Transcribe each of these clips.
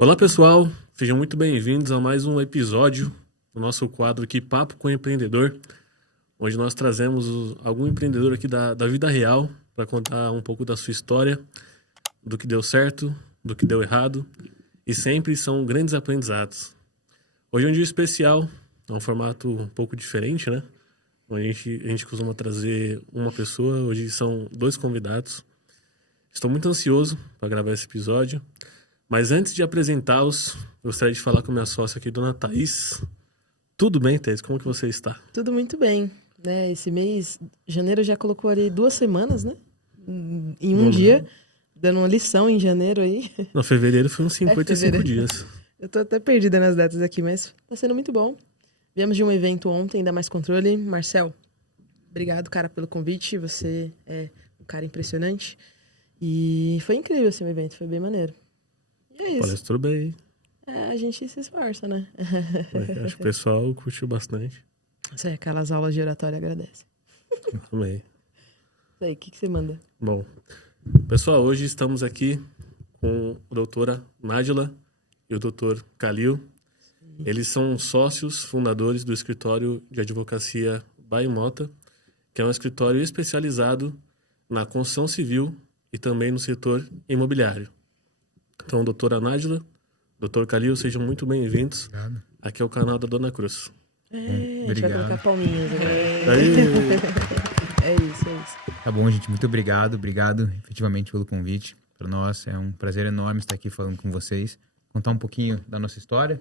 Olá pessoal, sejam muito bem-vindos a mais um episódio do nosso quadro aqui Papo com Empreendedor. Hoje nós trazemos algum empreendedor aqui da vida real para contar um pouco da sua história, do que deu certo, do que deu errado e sempre são grandes aprendizados. Hoje é um dia especial, é um formato um pouco diferente, né? A gente costuma trazer uma pessoa, hoje são 2 convidados. Estou muito ansioso para gravar esse episódio. Mas antes de apresentá-los, gostaria de falar com a minha sócia aqui, dona Thaís. Tudo bem, Thaís? Como que você está? Tudo muito bem. Né? Esse mês, janeiro já colocou ali 2 semanas, né? Em um dia, dando uma lição em janeiro aí. No fevereiro foi uns 55 dias. Eu tô até perdida nas datas aqui, mas tá sendo muito bom. Viemos de um evento ontem, da Mais Controle. Marcel, obrigado, cara, pelo convite. Você é um cara impressionante. E foi incrível esse evento, foi bem maneiro. E é isso. Palestrou bem. A gente se esforça, né? Acho que o pessoal curtiu bastante. Isso aí, aquelas aulas de oratória agradece. Amém. Isso aí, o que você manda? Bom, pessoal, hoje estamos aqui com a doutora Nájila e o doutor Calil. Eles são sócios fundadores do escritório de advocacia Baimota, que é um escritório especializado na construção civil e também no setor imobiliário. Então, doutora Nájila, doutor Calil, sejam muito bem-vindos. Obrigado. Aqui é o canal da Dona Cruz. A gente vai colocar palminhas. Né? É isso. Tá bom, gente. Muito obrigado. Obrigado, efetivamente, pelo convite. Para nós é um prazer enorme estar aqui falando com vocês. Contar um pouquinho da nossa história,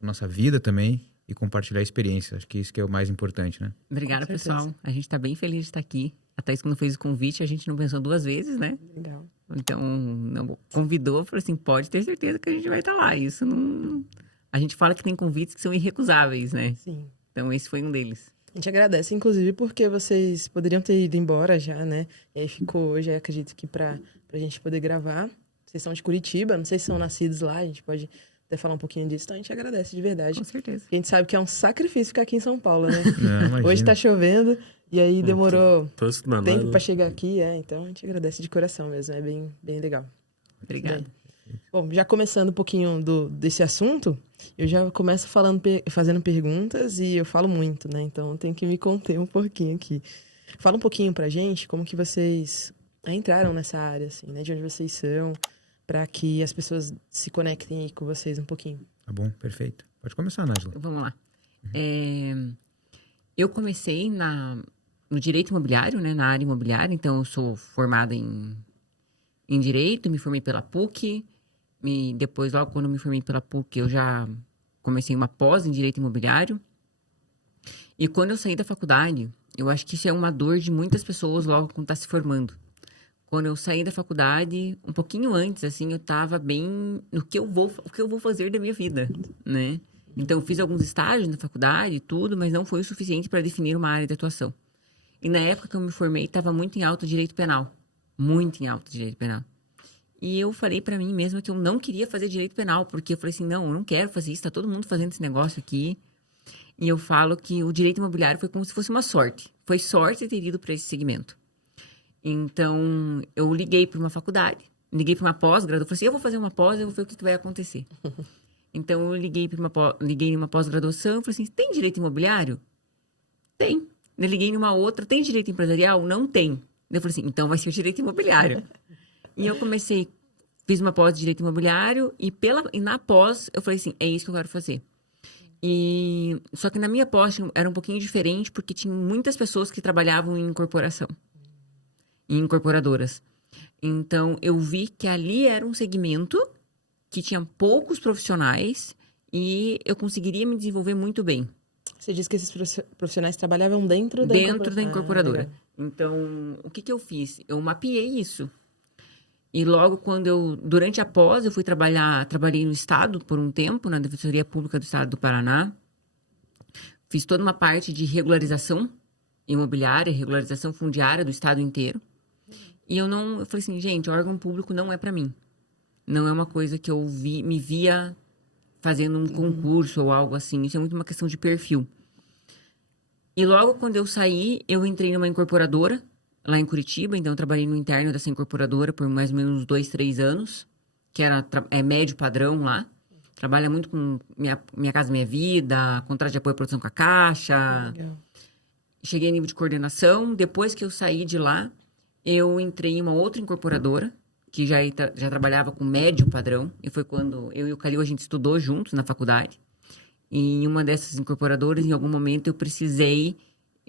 da nossa vida também e compartilhar experiências. Acho que isso que é o mais importante, né? Obrigada, pessoal. A gente tá bem feliz de estar aqui. A Thaís, quando fez o convite, a gente não pensou 2 vezes, né? Legal. Então, não, convidou, falou assim, pode ter certeza que a gente vai estar lá. Isso não... A gente fala que tem convites que são irrecusáveis, né? Sim. Então, esse foi um deles. A gente agradece, inclusive, porque vocês poderiam ter ido embora já, né? E aí ficou hoje, acredito que pra gente poder gravar. Vocês são de Curitiba, não sei se são nascidos lá, a gente pode até falar um pouquinho disso. Então, a gente agradece de verdade. Com certeza. Porque a gente sabe que é um sacrifício ficar aqui em São Paulo, né? Não, Hoje tá chovendo e aí demorou tempo pra Para chegar aqui, então a gente agradece de coração mesmo, é bem, bem legal. Obrigada. Bem, bom, já começando um pouquinho desse assunto, eu já começo fazendo perguntas e eu falo muito, né? Então eu tenho que me conter um pouquinho aqui. Fala um pouquinho pra gente como que vocês entraram nessa área, assim, né? De onde vocês são, para que as pessoas se conectem aí com vocês um pouquinho. Tá bom, perfeito. Pode começar, Nájila. Vamos lá. Eu comecei no direito imobiliário, né? Na área imobiliária. Então, eu sou formada em direito, me formei pela PUC. Depois, logo quando eu me formei pela PUC, eu já comecei uma pós em direito imobiliário. E quando eu saí da faculdade, eu acho que isso é uma dor de muitas pessoas logo quando está se formando. Quando eu saí da faculdade, um pouquinho antes, assim, eu estava bem no o que eu vou fazer da minha vida, né? Então, eu fiz alguns estágios na faculdade e tudo, mas não foi o suficiente para definir uma área de atuação. E na época que eu me formei, estava muito em alta o direito penal. Muito em alta o direito penal. E eu falei para mim mesma que eu não queria fazer direito penal, porque eu falei assim, não, eu não quero fazer isso, tá todo mundo fazendo esse negócio aqui. E eu falo que o direito imobiliário foi como se fosse uma sorte. Foi sorte ter ido para esse segmento. Então, eu liguei para uma faculdade, liguei para uma pós-graduação, falei assim, eu vou fazer uma pós, eu vou ver o que vai acontecer. Então, eu liguei numa pós-graduação, falei assim, tem direito imobiliário? Tem. Eu liguei numa outra, tem direito empresarial? Não tem. Eu falei assim, então vai ser o direito imobiliário. E eu fiz uma pós de direito imobiliário e na pós eu falei assim, é isso que eu quero fazer. Só que na minha pós era um pouquinho diferente, porque tinha muitas pessoas que trabalhavam em corporação. Em incorporadoras. Então, eu vi que ali era um segmento que tinha poucos profissionais e eu conseguiria me desenvolver muito bem. Você disse que esses profissionais trabalhavam dentro da incorporadora. Então, o que eu fiz? Eu mapeei isso. E logo durante a pós, eu trabalhei no Estado por um tempo, na Defensoria Pública do Estado do Paraná. Fiz toda uma parte de regularização imobiliária, regularização fundiária do Estado inteiro. E eu falei assim, gente, órgão público não é para mim. Não é uma coisa que eu me via fazendo um concurso ou algo assim. Isso é muito uma questão de perfil. E logo quando eu saí, eu entrei numa incorporadora, lá em Curitiba. Então, eu trabalhei no interno dessa incorporadora por mais ou menos 2, 3 anos, que era médio padrão lá. trabalha muito com Minha Casa Minha Vida, contrato de apoio à produção com a Caixa. Legal. Cheguei a nível de coordenação. Depois que eu saí de lá, eu entrei em uma outra incorporadora, que já trabalhava com médio padrão. E foi quando eu e o Calil, a gente estudou juntos na faculdade. E em uma dessas incorporadoras, em algum momento, eu precisei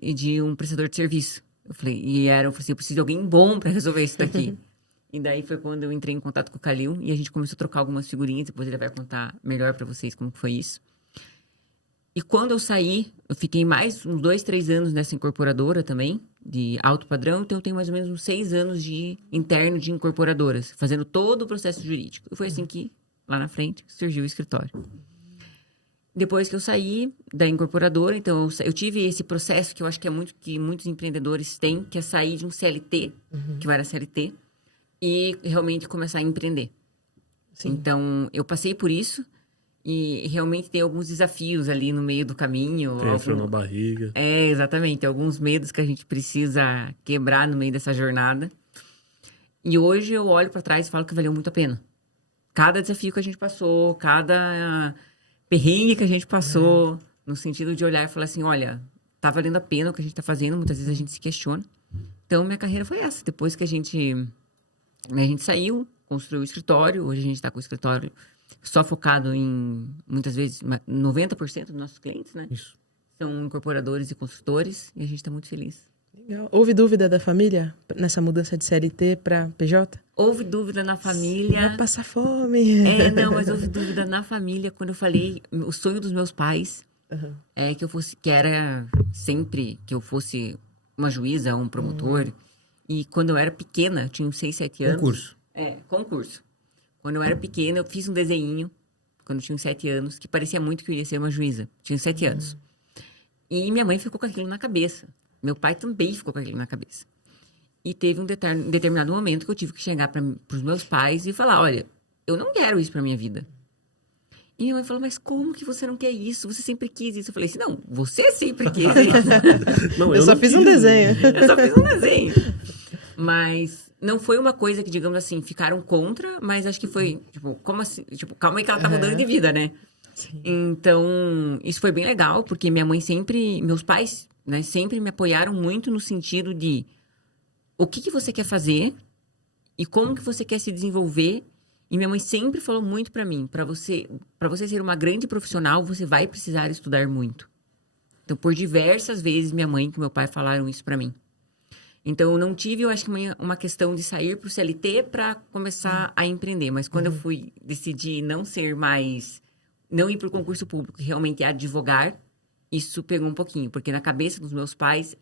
de um prestador de serviço. Eu falei, eu preciso de alguém bom para resolver isso daqui. E daí foi quando eu entrei em contato com o Calil e a gente começou a trocar algumas figurinhas. Depois ele vai contar melhor para vocês como foi isso. E quando eu saí, eu fiquei mais uns 2, 3 anos nessa incorporadora também, de alto padrão. Então eu tenho mais ou menos uns 6 anos de interno de incorporadoras, fazendo todo o processo jurídico. E foi assim que, lá na frente, surgiu o escritório. Depois que eu saí da incorporadora, então eu tive esse processo que eu acho que é muito que muitos empreendedores têm, que é sair de um CLT, que eu era CLT, e realmente começar a empreender. Sim. Então, eu passei por isso e realmente tem alguns desafios ali no meio do caminho. Tem frio na barriga. É, exatamente. Alguns medos que a gente precisa quebrar no meio dessa jornada. E hoje eu olho para trás e falo que valeu muito a pena. Cada desafio que a gente passou, cada perrengue que a gente passou, no sentido de olhar e falar assim, olha, tá valendo a pena o que a gente tá fazendo. Muitas vezes a gente se questiona. Então, minha carreira foi essa. Depois que a gente saiu, construiu o escritório. Hoje a gente está com o escritório só focado em, muitas vezes, 90% dos nossos clientes, né? Isso. São incorporadores e consultores. E a gente está muito feliz. Legal. Houve dúvida da família nessa mudança de CLT para PJ? Houve dúvida na família. Vai passar fome. Não, mas houve dúvida na família quando eu falei o sonho dos meus pais é que era sempre que eu fosse uma juíza, um promotor. E quando eu era pequena, eu tinha uns 6, 7 anos. Concurso. Concurso. Quando eu era pequena, eu fiz um desenhinho, quando eu tinha uns 7 anos, que parecia muito que eu ia ser uma juíza. Tinha uns 7 anos. E minha mãe ficou com aquilo na cabeça. Meu pai também ficou com aquilo na cabeça. E teve um determinado momento que eu tive que chegar para os meus pais e falar, olha, eu não quero isso para minha vida. E minha mãe falou, mas como que você não quer isso? Você sempre quis isso. Eu falei assim, não, você sempre quis isso. Não, eu só fiz um desenho. Eu só fiz um desenho. Mas não foi uma coisa que, digamos assim, ficaram contra, mas acho que foi, tipo, como assim? Tipo, calma aí que ela tá mudando de vida, né? Sim. Então, isso foi bem legal, porque minha mãe sempre, meus pais, né, sempre me apoiaram muito no sentido de o que você quer fazer e como que você quer se desenvolver. E minha mãe sempre falou muito pra mim, para você ser uma grande profissional, você vai precisar estudar muito. Então, por diversas vezes, minha mãe e meu pai falaram isso pra mim. Então, eu não tive, eu acho que uma questão de sair pro CLT para começar a empreender. Mas quando eu decidi não ir pro concurso público, realmente advogar, isso pegou um pouquinho. Porque na cabeça dos meus pais,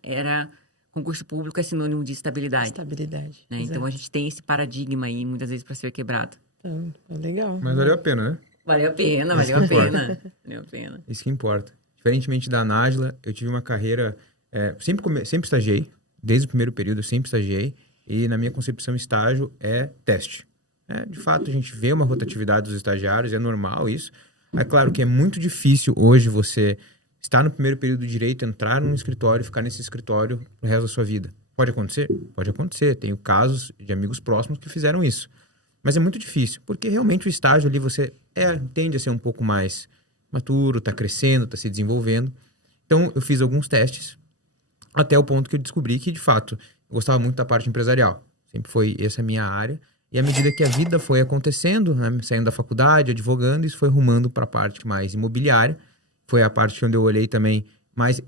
concurso público é sinônimo de estabilidade. Estabilidade. Né? Então, a gente tem esse paradigma aí, muitas vezes, para ser quebrado. Então, legal. Mas valeu a pena, né? Valeu a pena, valeu a pena. Valeu a pena. Isso que importa. Diferentemente da Nájila, eu tive uma carreira... sempre estagiei. Desde o primeiro período, eu sempre estagiei. E na minha concepção, estágio é teste. De fato, a gente vê uma rotatividade dos estagiários, é normal isso. É claro que é muito difícil hoje você estar no primeiro período de direito, entrar num escritório e ficar nesse escritório pro resto da sua vida. Pode acontecer? Pode acontecer. Tenho casos de amigos próximos que fizeram isso. Mas é muito difícil, porque realmente o estágio ali você tende a ser um pouco mais maturo, tá crescendo, tá se desenvolvendo. Então, eu fiz alguns testes, até o ponto que eu descobri que, de fato, eu gostava muito da parte empresarial. Sempre foi essa a minha área. E à medida que a vida foi acontecendo, né, saindo da faculdade, advogando, isso foi rumando para a parte mais imobiliária. Foi a parte onde eu olhei também mais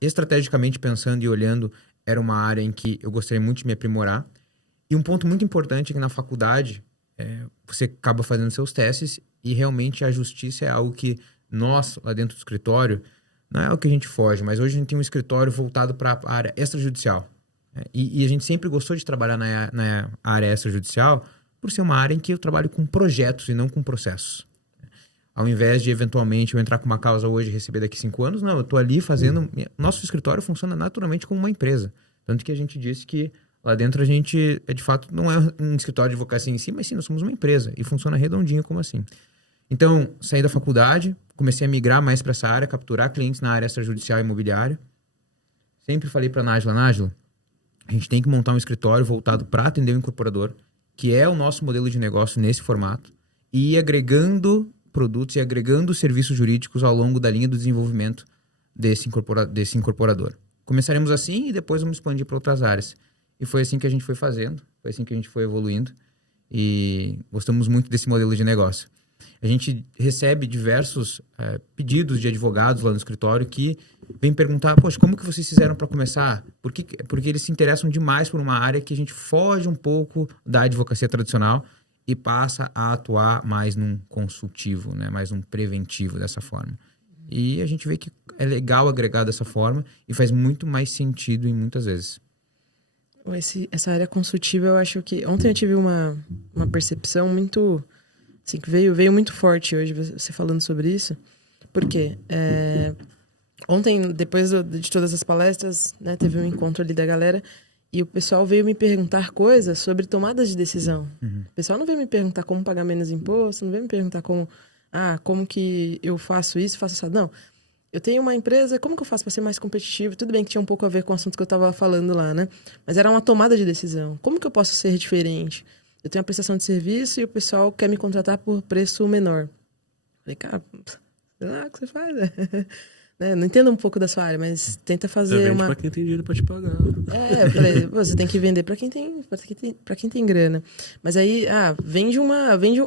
estrategicamente pensando e olhando, era uma área em que eu gostaria muito de me aprimorar. E um ponto muito importante é que na faculdade, você acaba fazendo seus testes e realmente a justiça é algo que nós, lá dentro do escritório, não é o que a gente foge, mas hoje a gente tem um escritório voltado para a área extrajudicial. E a gente sempre gostou de trabalhar na área extrajudicial por ser uma área em que eu trabalho com projetos e não com processos. Ao invés de, eventualmente, eu entrar com uma causa hoje e receber daqui 5 anos, não, eu estou ali fazendo... Nosso escritório funciona naturalmente como uma empresa. Tanto que a gente disse que lá dentro a gente, de fato, não é um escritório de advocacia em si, mas sim, nós somos uma empresa. E funciona redondinho como assim. Então, saí da faculdade, comecei a migrar mais para essa área, capturar clientes na área extrajudicial e imobiliária. Sempre falei para a Nájila, a gente tem que montar um escritório voltado para atender o incorporador, que é o nosso modelo de negócio nesse formato, e ir agregando produtos e agregando serviços jurídicos ao longo da linha do desenvolvimento desse incorporador. Começaremos assim e depois vamos expandir para outras áreas. E foi assim que a gente foi fazendo, foi assim que a gente foi evoluindo e gostamos muito desse modelo de negócio. A gente recebe diversos pedidos de advogados lá no escritório que vêm perguntar, poxa, como que vocês fizeram para começar? Porque eles se interessam demais por uma área que a gente foge um pouco da advocacia tradicional e passa a atuar mais num consultivo, né? Mais num preventivo dessa forma. E a gente vê que é legal agregar dessa forma e faz muito mais sentido em muitas vezes. Essa área consultiva, eu acho que... Ontem eu tive uma percepção muito... Assim, que veio muito forte hoje, você falando sobre isso. Porque ontem, depois de todas as palestras, né, teve um encontro ali da galera e o pessoal veio me perguntar coisas sobre tomadas de decisão. Uhum. O pessoal não veio me perguntar como pagar menos imposto, não veio me perguntar como que eu faço isso, faço isso. Não. Eu tenho uma empresa, como que eu faço para ser mais competitivo? Tudo bem que tinha um pouco a ver com o assunto que eu estava falando lá, né? Mas era uma tomada de decisão. Como que eu posso ser diferente? Eu tenho uma prestação de serviço e o pessoal quer me contratar por preço menor. Falei, cara, sei lá o que você faz. Né? Não entendo um pouco da sua área, mas tenta fazer Pra quem tem dinheiro pra te pagar. Eu falei, você tem que vender para quem tem grana. Mas aí, vende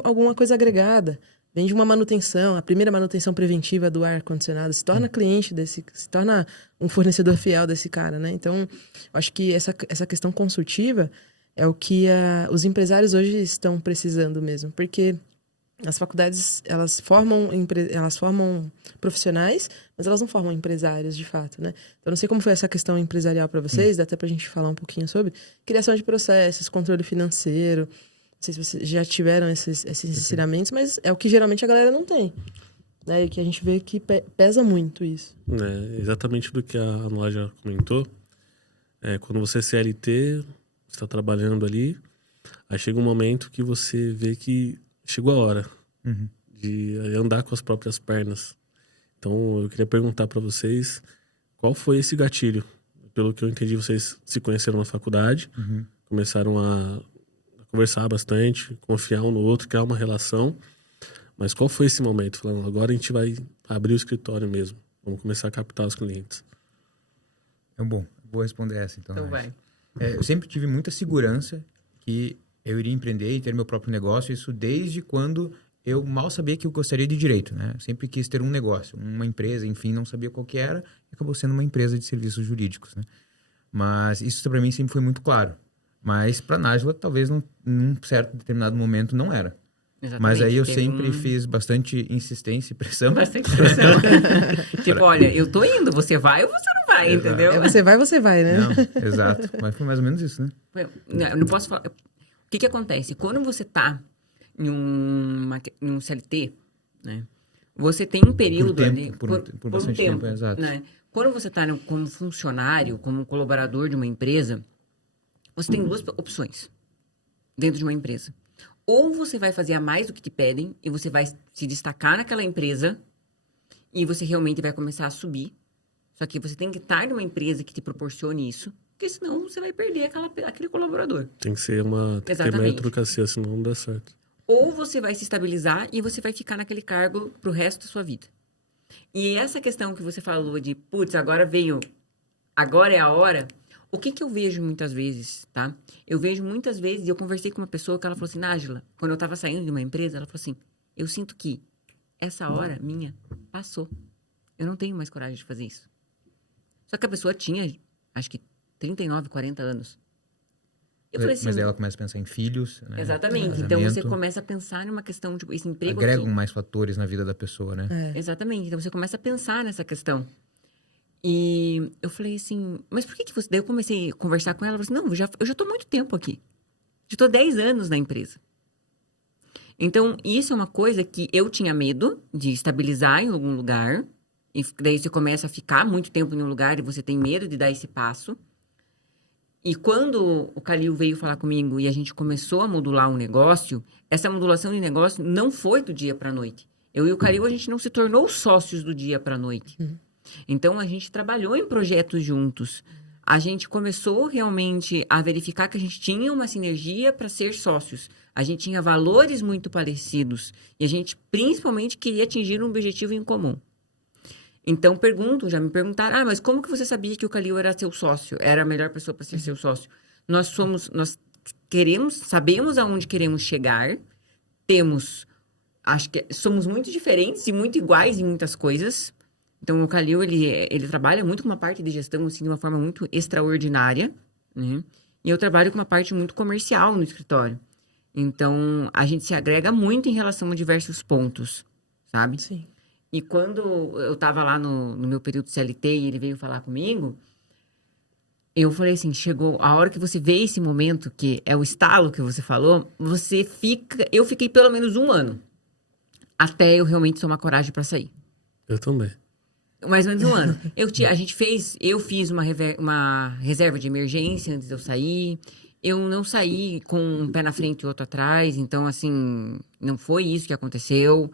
alguma coisa agregada. Vende uma manutenção, a primeira manutenção preventiva do ar-condicionado, se torna cliente se torna um fornecedor fiel desse cara, né? Então, eu acho que essa questão consultiva é o que os empresários hoje estão precisando mesmo, porque as faculdades, elas formam profissionais, mas elas não formam empresários, de fato, né? Então, não sei como foi essa questão empresarial para vocês, dá até pra gente falar um pouquinho sobre criação de processos, controle financeiro. Não sei se vocês já tiveram esses ensinamentos, mas é o que geralmente a galera não tem. Né? E que a gente vê que pesa muito isso. Exatamente do que a Noa já comentou. Quando você é CLT, você está trabalhando ali, aí chega um momento que você vê que chegou a hora de andar com as próprias pernas. Então, eu queria perguntar para vocês qual foi esse gatilho. Pelo que eu entendi, vocês se conheceram na faculdade, começaram a conversar bastante, confiar um no outro, criar uma relação. Mas qual foi esse momento? Falando, agora a gente vai abrir o escritório mesmo. Vamos começar a captar os clientes. Bom, vou responder essa então. Então vai. Eu sempre tive muita segurança que eu iria empreender e ter meu próprio negócio. Isso desde quando eu mal sabia que eu gostaria de direito, né? Eu sempre quis ter um negócio, uma empresa, enfim, não sabia qual que era. E acabou sendo uma empresa de serviços jurídicos, né? Mas isso para mim sempre foi muito claro. Mas para a Nájila, talvez num certo determinado momento não era. Exatamente. Mas aí eu sempre fiz bastante insistência e pressão. Bastante pressão. Tipo, olha, eu tô indo, você vai ou você não vai, Exato. entendeu? Você vai, né? Não, exato. Mas foi mais ou menos isso, né? Eu não posso falar. O que acontece? Quando você tá em um CLT, né? Você tem um período ali... Por bastante tempo, exato. Né? Quando você tá como funcionário, como colaborador de uma empresa, você tem duas opções dentro de uma empresa. Ou você vai fazer a mais do que te pedem e você vai se destacar naquela empresa e você realmente vai começar a subir. Só que você tem que estar numa empresa que te proporcione isso, porque senão você vai perder aquele colaborador. Tem que ser tem que ter meritocracia, senão não dá certo. Ou você vai se estabilizar e você vai ficar naquele cargo pro resto da sua vida. E essa questão que você falou de, putz, agora é a hora... O que eu vejo muitas vezes, tá? Eu vejo muitas vezes, e eu conversei com uma pessoa que ela falou assim, Nájila, quando eu tava saindo de uma empresa, ela falou assim, eu sinto que essa hora minha passou. Eu não tenho mais coragem de fazer isso. Só que a pessoa tinha, acho que 39, 40 anos. Eu falei assim, mas ela começa a pensar em filhos, né? Exatamente. Então você começa a pensar numa questão, tipo, esse emprego agregam aqui. mais fatores na vida da pessoa, né? Exatamente. Então você começa a pensar nessa questão. E eu falei assim, mas por que você... Daí eu comecei a conversar com ela, eu falei assim, não, eu já tô há muito tempo aqui. Já tô 10 anos na empresa. Então, isso é uma coisa que eu tinha medo de estabilizar em algum lugar. E daí você começa a ficar muito tempo em um lugar e você tem medo de dar esse passo. E quando o Calil veio falar comigo e a gente começou a modular um negócio, essa modulação de negócio não foi do dia para a noite. Eu e o Calil, a gente não se tornou sócios do dia para a noite. Então, a gente trabalhou em projetos juntos. a gente começou realmente a verificar que a gente tinha uma sinergia para ser sócios. A gente tinha valores muito parecidos e a gente principalmente queria atingir um objetivo em comum. Então, já me perguntaram, mas como que você sabia que o Calil era seu sócio? Era a melhor pessoa para ser seu sócio? Nós sabemos aonde queremos chegar, acho que somos muito diferentes e muito iguais em muitas coisas. Então, o Calil, ele trabalha muito com uma parte de gestão, assim, de uma forma muito extraordinária, né? E eu trabalho com uma parte muito comercial no escritório. Então, a gente se agrega muito em relação a diversos pontos, sabe? Sim. E quando eu estava lá no meu período CLT e ele veio falar comigo, eu falei assim, chegou a hora que você vê esse momento, que é o estalo que você falou, eu fiquei pelo menos 1 ano, até eu realmente tomar coragem para sair. Eu também. Mais ou menos 1 ano. Eu fiz uma reserva de emergência antes de eu sair. Eu não saí com um pé na frente e outro atrás. Então, assim, não foi isso que aconteceu.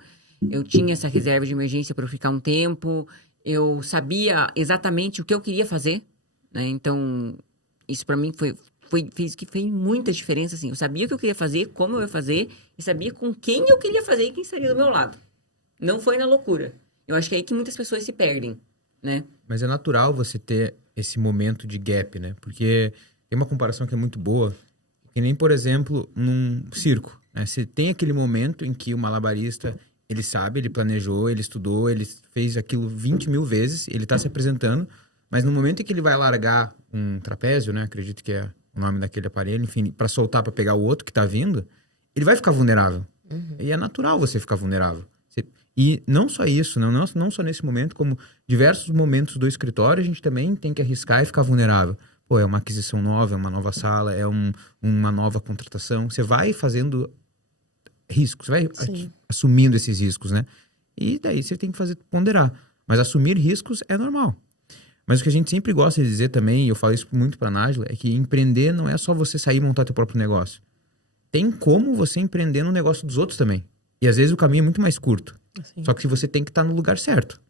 Eu tinha essa reserva de emergência para eu ficar um tempo. Eu sabia exatamente o que eu queria fazer, né? Então, isso para mim fez muita diferença, assim. Eu sabia o que eu queria fazer, como eu ia fazer, e sabia com quem eu queria fazer e quem estaria do meu lado. Não foi na loucura. Eu acho que é aí que muitas pessoas se perdem, né? Mas é natural você ter esse momento de gap, né? Porque tem uma comparação que é muito boa, que nem, por exemplo, num circo, né? Você tem aquele momento em que o malabarista, ele sabe, ele planejou, ele estudou, ele fez aquilo 20 mil vezes, ele tá se apresentando, mas no momento em que ele vai largar um trapézio, né? Acredito que é o nome daquele aparelho, enfim, para soltar, para pegar o outro que tá vindo, ele vai ficar vulnerável. E é natural você ficar vulnerável. E não só isso, não só nesse momento, como diversos momentos do escritório, a gente também tem que arriscar e ficar vulnerável. Pô, é uma aquisição nova, é uma nova sala, é uma nova contratação. Você vai fazendo riscos, você vai assumindo esses riscos, né? E daí você tem que ponderar. Mas assumir riscos é normal. Mas o que a gente sempre gosta de dizer também, e eu falo isso muito pra Nájila, é que empreender não é só você sair e montar teu próprio negócio. Tem como você empreender no negócio dos outros também. E às vezes o caminho é muito mais curto. Assim. Só que você tem que estar no lugar certo.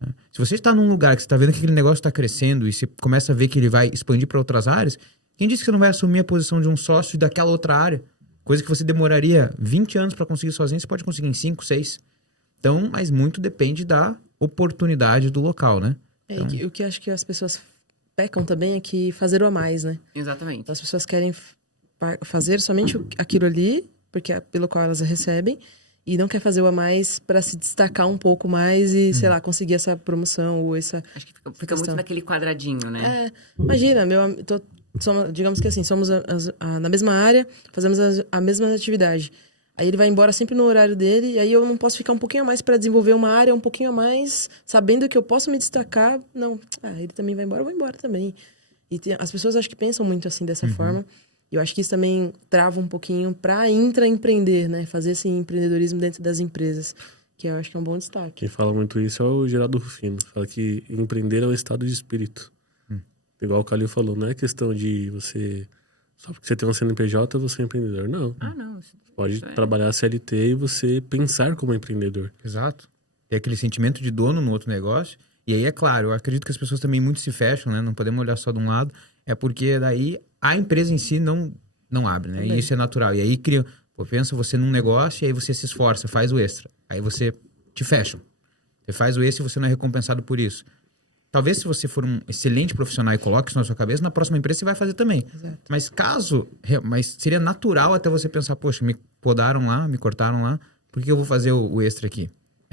Né? Se você está num lugar que você está vendo que aquele negócio está crescendo e você começa a ver que ele vai expandir para outras áreas, quem disse que você não vai assumir a posição de um sócio daquela outra área? Coisa que você demoraria 20 anos para conseguir sozinho, você pode conseguir em 5, 6. Então, mas muito depende da oportunidade do local, né? Então... O que acho que as pessoas pecam também é que fazer o a mais, né? Exatamente. As pessoas querem fazer somente aquilo ali, porque é pelo qual elas recebem, e não quer fazer o a mais para se destacar um pouco mais e, sei lá, conseguir essa promoção ou essa... Acho que fica muito naquele quadradinho, né? Imagina, digamos que assim, somos na mesma área, fazemos a mesma atividade. Aí ele vai embora sempre no horário dele, e aí eu não posso ficar um pouquinho a mais para desenvolver uma área, um pouquinho a mais, sabendo que eu posso me destacar. Não, ele também vai embora, eu vou embora também. E as pessoas acho que pensam muito assim, dessa forma. E eu acho que isso também trava um pouquinho para intraempreender, né? Fazer esse empreendedorismo dentro das empresas, que eu acho que é um bom destaque. Quem fala muito isso é o Geraldo Rufino. Fala que empreender é um estado de espírito. Igual o Calil falou, não é questão de você... Só porque você tem um CNPJ, você é empreendedor. Não. Não. Você pode trabalhar CLT e você pensar como empreendedor. Exato. Tem aquele sentimento de dono no outro negócio. E aí, é claro, eu acredito que as pessoas também muito se fecham, né? Não podemos olhar só de um lado. É porque daí a empresa em si não abre, né? Também. E isso é natural. E aí cria... pensa você num negócio e aí você se esforça, faz o extra. Aí você te fecha. Você faz o extra e você não é recompensado por isso. Talvez se você for um excelente profissional e coloque isso na sua cabeça, na próxima empresa você vai fazer também. Exato. Mas seria natural até você pensar, poxa, me podaram lá, me cortaram lá, por que eu vou fazer o extra aqui?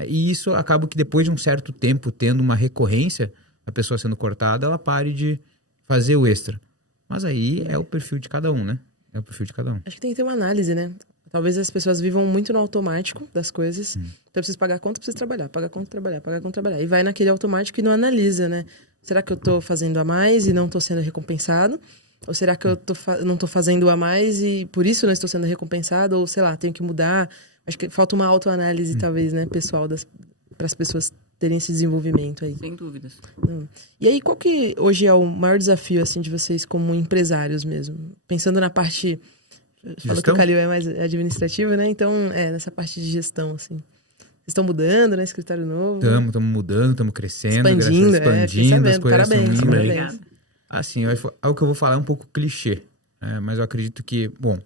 E isso acaba que depois de um certo tempo, tendo uma recorrência, a pessoa sendo cortada, ela pare de fazer o extra. Mas aí é o perfil de cada um, né? É o perfil de cada um. Acho que tem que ter uma análise, né? Talvez as pessoas vivam muito no automático das coisas. Então, eu preciso pagar conta, preciso trabalhar. Pagar conta, trabalhar. Pagar conta, trabalhar. E vai naquele automático e não analisa, né? Será que eu tô fazendo a mais e não tô sendo recompensado? Ou será que eu não tô fazendo a mais e por isso não estou sendo recompensado? Ou, sei lá, tenho que mudar? Acho que falta uma autoanálise, talvez, né, pessoal, para as pessoas terem esse desenvolvimento aí. Sem dúvidas. E aí, qual que hoje é o maior desafio, assim, de vocês como empresários mesmo? Pensando na parte... Falou que o Calil é mais administrativo, né? Então, nessa parte de gestão, assim. Vocês estão mudando, né? Escritório novo. Estamos mudando, estamos crescendo. Expandindo, expandindo, as coisas parabéns, estão indo. parabéns. Assim, o que eu vou falar é um pouco clichê, né? Mas eu acredito que, bom,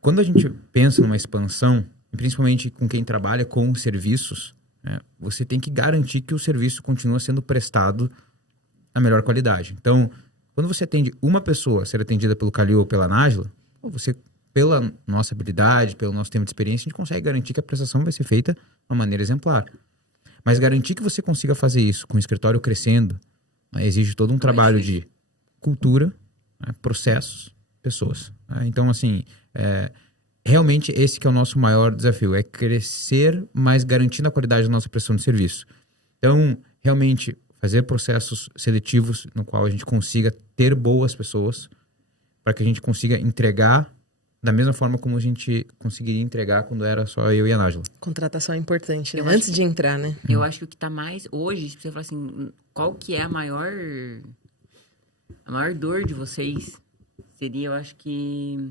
quando a gente pensa numa expansão, principalmente com quem trabalha com serviços, né, você tem que garantir que o serviço continua sendo prestado na melhor qualidade. Então, quando você atende uma pessoa ser atendida pelo Calil ou pela Nájila, você, pela nossa habilidade, pelo nosso tempo de experiência, a gente consegue garantir que a prestação vai ser feita de uma maneira exemplar. Mas garantir que você consiga fazer isso com o escritório crescendo, né, exige todo um trabalho de cultura, né, processos, pessoas. Né? Então, assim, realmente esse que é o nosso maior desafio, é crescer, mas garantindo a qualidade da nossa prestação de serviço. Então, realmente, fazer processos seletivos no qual a gente consiga ter boas pessoas para que a gente consiga entregar da mesma forma como a gente conseguiria entregar quando era só eu e a Nájila. Contratação é importante, né? Eu acho Antes de entrar, né? Eu acho que o que tá mais... Hoje, se você falar assim, qual que é a maior dor de vocês, seria, eu acho que,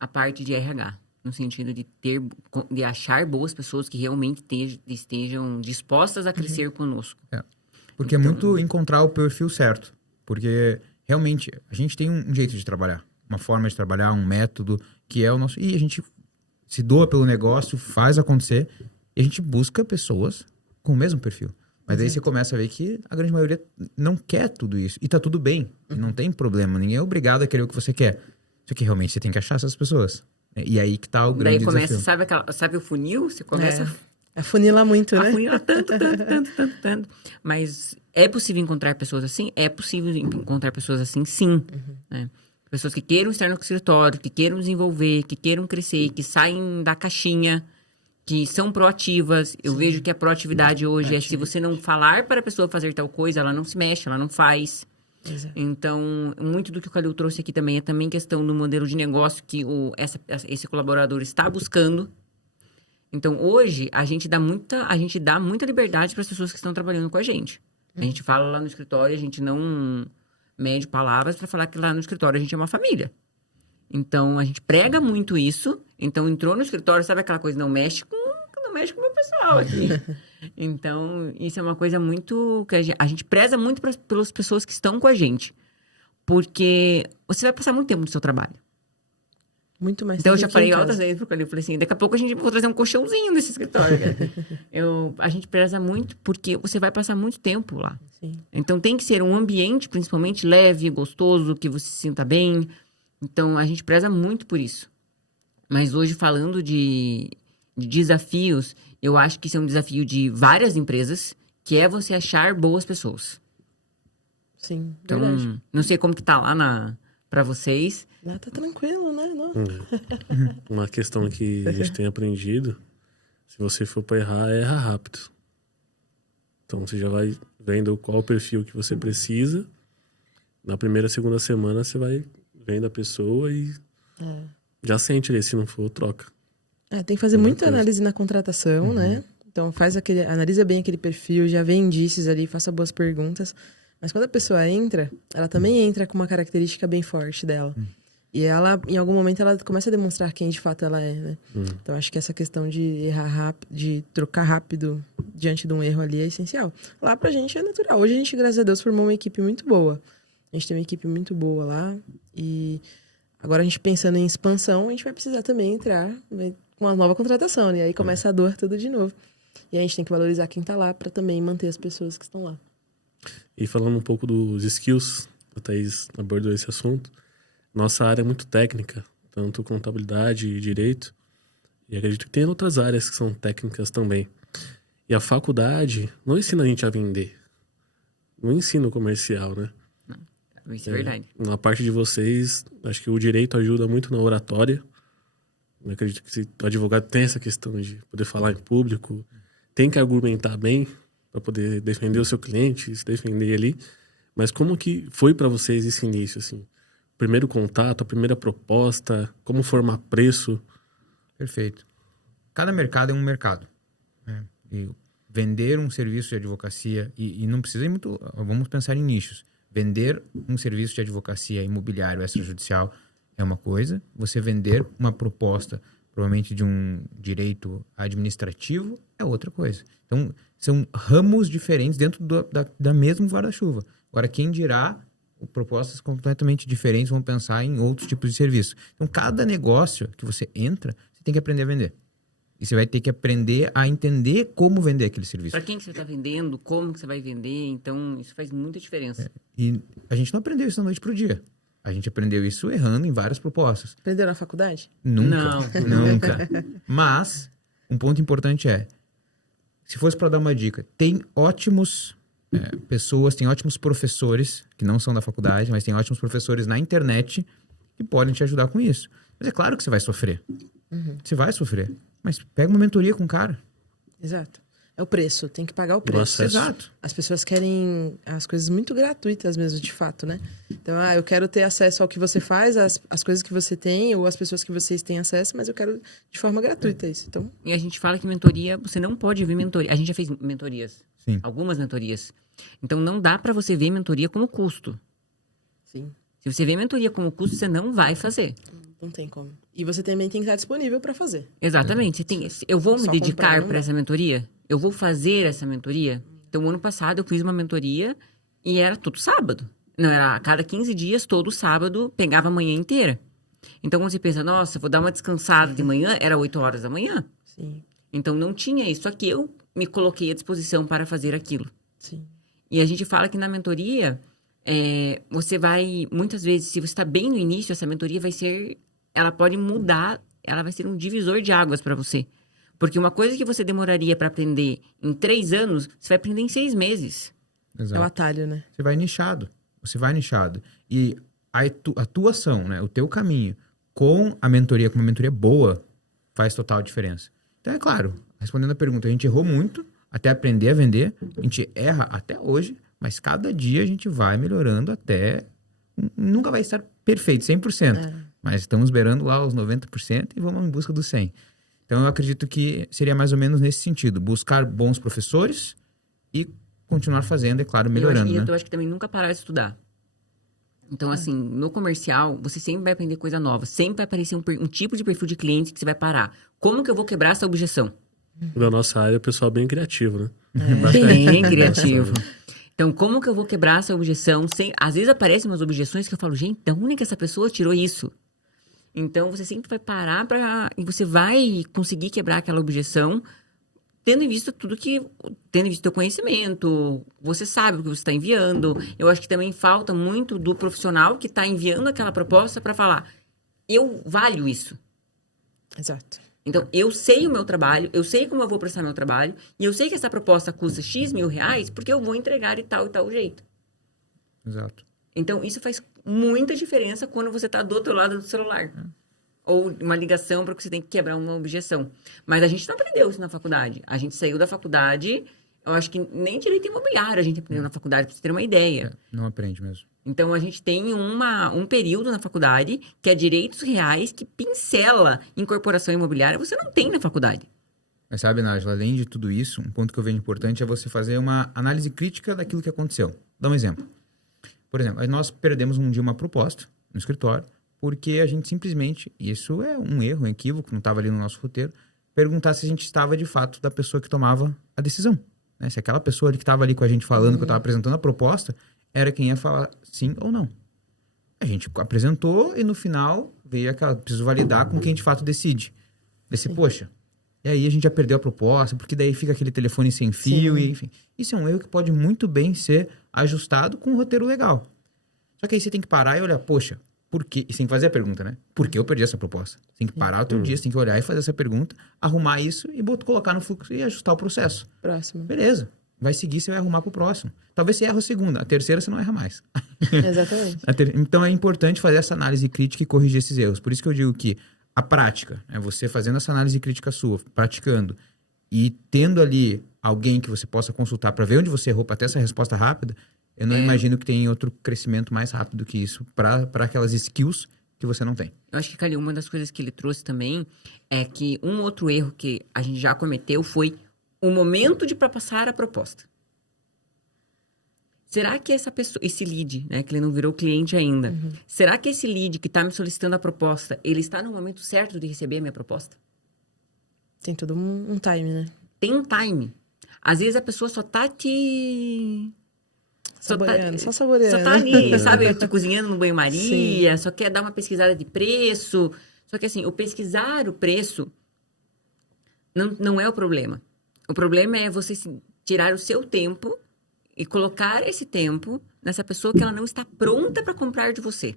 a parte de RH. No sentido de achar boas pessoas que realmente estejam dispostas a crescer conosco. Porque então, é muito encontrar o perfil certo. Porque, realmente, a gente tem um jeito de trabalhar. Uma forma de trabalhar, um método, que é o nosso... E a gente se doa pelo negócio, faz acontecer, e a gente busca pessoas com o mesmo perfil. Mas aí você começa a ver que a grande maioria não quer tudo isso. E tá tudo bem. E não tem problema. Ninguém é obrigado a querer o que você quer. Só que realmente você tem que achar essas pessoas. E aí que tá o grande desafio. Daí começa, desafio. sabe o funil? Você começa... Afunila muito, né? Afunila tanto. Mas é possível encontrar pessoas assim? É possível encontrar pessoas assim, sim. Né? Pessoas que queiram estar no escritório, que queiram desenvolver, que queiram crescer, que saem da caixinha, que são proativas. Eu vejo que a proatividade hoje é se você não falar para a pessoa fazer tal coisa, ela não se mexe, ela não faz. Exato. Então, muito do que o Calil trouxe aqui também é também questão do modelo de negócio que esse colaborador está buscando. Então, hoje, a gente dá muita liberdade para as pessoas que estão trabalhando com a gente. A gente fala lá no escritório, a gente não mede palavras para falar que lá no escritório a gente é uma família. Então, a gente prega muito isso. Então, entrou no escritório, sabe aquela coisa, não mexe com o meu pessoal aqui. Então, isso é uma coisa muito... que a gente preza muito pelas pessoas que estão com a gente. Porque você vai passar muito tempo no seu trabalho. Muito mais. Então, eu já falei altas vezes pro Calil, falei assim, daqui a pouco vou trazer um colchãozinho nesse escritório, cara. A gente preza muito porque você vai passar muito tempo lá. Sim. Então, tem que ser um ambiente, principalmente, leve, gostoso, que você se sinta bem. Então, a gente preza muito por isso. Mas hoje, falando de desafios, eu acho que isso é um desafio de várias empresas, que é você achar boas pessoas. Sim, então, verdade. Não sei como que tá lá para vocês. Lá tá tranquilo, né? Não. Uma questão que a gente tem aprendido, se você for para errar, erra rápido. Então, você já vai vendo qual o perfil que você precisa. Na primeira, segunda semana, você vai vendo a pessoa e já sente ali. Se não for, troca. Tem que fazer muita análise na contratação, né? Então, analisa bem aquele perfil, já vê indícios ali, faça boas perguntas. Mas quando a pessoa entra, ela também entra com uma característica bem forte dela. E ela, em algum momento, ela começa a demonstrar quem de fato ela é, né? Então, acho que essa questão de errar rápido, de trocar rápido diante de um erro ali é essencial. Lá pra gente é natural. Hoje a gente, graças a Deus, formou uma equipe muito boa. A gente tem uma equipe muito boa lá. E agora a gente pensando em expansão, a gente vai precisar também entrar com uma nova contratação, né? E aí começa a dor tudo de novo. E a gente tem que valorizar quem tá lá pra também manter as pessoas que estão lá. E falando um pouco dos skills, a Thaís abordou esse assunto. Nossa área é muito técnica, tanto contabilidade e direito. E acredito que tem outras áreas que são técnicas também. E a faculdade não ensina a gente a vender. Não ensina o comercial, né? Não, isso é verdade. Na parte de vocês, acho que o direito ajuda muito na oratória. Eu acredito que o advogado tem essa questão de poder falar em público, tem que argumentar bem para poder defender o seu cliente, se defender ali. Mas como que foi para vocês esse início, assim? Primeiro contato, a primeira proposta, como formar preço? Perfeito. Cada mercado é um mercado. Né? E vender um serviço de advocacia, e não precisa ir muito... Vamos pensar em nichos. Vender um serviço de advocacia imobiliário extrajudicial é uma coisa. Você vender uma proposta, provavelmente de um direito administrativo, é outra coisa. Então, são ramos diferentes dentro da mesmo guarda-chuva. Agora, quem dirá propostas completamente diferentes, vão pensar em outros tipos de serviço. Então, cada negócio que você entra, você tem que aprender a vender. E você vai ter que aprender a entender como vender aquele serviço. Para quem que você está vendendo, como que você vai vender, então isso faz muita diferença. E a gente não aprendeu isso da noite pro dia. A gente aprendeu isso errando em várias propostas. Aprendeu na faculdade? Nunca, nunca. Mas, um ponto importante é, se fosse para dar uma dica, tem ótimos pessoas, tem ótimos professores, que não são da faculdade, mas tem ótimos professores na internet que podem te ajudar com isso. Mas é claro que você vai sofrer. Você vai sofrer. Mas pega uma mentoria com o cara. Exato. É o preço, tem que pagar o preço. Exato. As pessoas querem as coisas muito gratuitas mesmo, de fato, né? Então, eu quero ter acesso ao que você faz, as coisas que você tem, ou as pessoas que vocês têm acesso, mas eu quero de forma gratuita isso. Então, E a gente fala que mentoria, você não pode ver mentoria. A gente já fez mentorias. Sim. Algumas mentorias. Então, não dá para você ver mentoria como custo. sim, Se você vê mentoria como custo, você não vai fazer. não tem como. E você também tem que estar disponível para fazer. Exatamente. Você tem, eu vou me Só dedicar comprar, não para dá. essa mentoria? Eu vou fazer essa mentoria? Então, ano passado, eu fiz uma mentoria e era todo sábado. Não, era a cada 15 dias, todo sábado, pegava a manhã inteira. Então, quando você pensa, nossa, vou dar uma descansada de manhã, era 8 horas da manhã. Sim, Então, não tinha isso. Só que eu me coloquei à disposição para fazer aquilo. sim. E a gente fala que na mentoria, você vai, muitas vezes, se você está bem no início, essa mentoria vai ser, ela pode mudar, ela vai ser um divisor de águas para você. Porque uma coisa que você demoraria para aprender em 3 anos, você vai aprender em 6 meses. É o Exato. atalho, né? Você vai nichado. Você vai nichado. E a tua ação, né? O teu caminho com a mentoria, com uma mentoria boa, faz total diferença. Então, é claro, respondendo a pergunta, a gente errou muito até aprender a vender. A gente erra até hoje, mas cada dia a gente vai melhorando até... Nunca vai estar perfeito, 100%. Mas estamos beirando lá os 90% e vamos em busca dos 100%. Então, eu acredito que seria mais ou menos nesse sentido. Buscar bons professores e continuar fazendo, é claro, melhorando, né? Eu acho que também nunca parar de estudar. Então, assim, no comercial, você sempre vai aprender coisa nova. Sempre vai aparecer um tipo de perfil de cliente que você vai parar. Como que eu vou quebrar essa objeção? Da nossa área, o pessoal é bem criativo, né? Bem criativo. Então, como que eu vou quebrar essa objeção? Às vezes aparecem umas objeções que eu falo, gente, da onde é que essa pessoa tirou isso? Então, você sempre vai parar e você vai conseguir quebrar aquela objeção, tendo em vista tendo em vista o teu conhecimento, você sabe o que você está enviando. Eu acho que também falta muito do profissional que está enviando aquela proposta para falar, eu valho isso. Exato. Então, eu sei o meu trabalho, eu sei como eu vou prestar meu trabalho, e eu sei que essa proposta custa X mil reais, porque eu vou entregar de tal e tal jeito. Exato. Então, isso faz muita diferença quando você está do outro lado do celular. Ou uma ligação para que você tem que quebrar uma objeção. Mas a gente não aprendeu isso na faculdade. A gente saiu da faculdade, eu acho que nem direito imobiliário a gente aprendeu na faculdade, para você ter uma ideia. Não aprende mesmo. Então, a gente tem um período na faculdade que é direitos reais, que pincela incorporação imobiliária. Você não tem na faculdade. Mas sabe, Nájila, além de tudo isso, um ponto que eu vejo importante é você fazer uma análise crítica daquilo que aconteceu. Dá um exemplo. Por exemplo, nós perdemos um dia uma proposta no escritório, porque a gente simplesmente, isso é um erro, um equívoco, não estava ali no nosso roteiro, perguntar se a gente estava de fato da pessoa que tomava a decisão. Né? Se aquela pessoa que estava ali com a gente falando, que eu estava apresentando a proposta, era quem ia falar sim ou não. A gente apresentou e no final veio aquela, preciso validar com quem de fato decide. Poxa, e aí a gente já perdeu a proposta, porque daí fica aquele telefone sem fio, e enfim. Isso é um erro que pode muito bem ser ajustado com um roteiro legal. Só que aí você tem que parar e olhar, poxa, por quê? E você tem que fazer a pergunta, né? Por que eu perdi essa proposta? Você tem que parar o teu dia, você tem que olhar e fazer essa pergunta, arrumar isso e colocar no fluxo e ajustar o processo. Próximo. Beleza. Vai seguir, você vai arrumar pro próximo. Talvez você erre a segunda, a terceira você não erra mais. Exatamente. Então é importante fazer essa análise crítica e corrigir esses erros. Por isso que eu digo que a prática, é você fazendo essa análise crítica sua, praticando e tendo ali alguém que você possa consultar para ver onde você errou, para ter essa resposta rápida, eu não imagino que tem outro crescimento mais rápido que isso para aquelas skills que você não tem. Eu acho que, Calil, uma das coisas que ele trouxe também é que um outro erro que a gente já cometeu foi o momento de passar a proposta. Será que essa pessoa, esse lead, né, que ele não virou cliente ainda, será que esse lead que está me solicitando a proposta, ele está no momento certo de receber a minha proposta? Tem todo um time, né? Tem um time. Às vezes a pessoa só tá te Saboreando, só saboreando. Só tá ali, sabe? Cozinhando no banho-maria, só quer dar uma pesquisada de preço. Só que assim, o pesquisar o preço não é o problema. O problema é você tirar o seu tempo e colocar esse tempo nessa pessoa que ela não está pronta para comprar de você.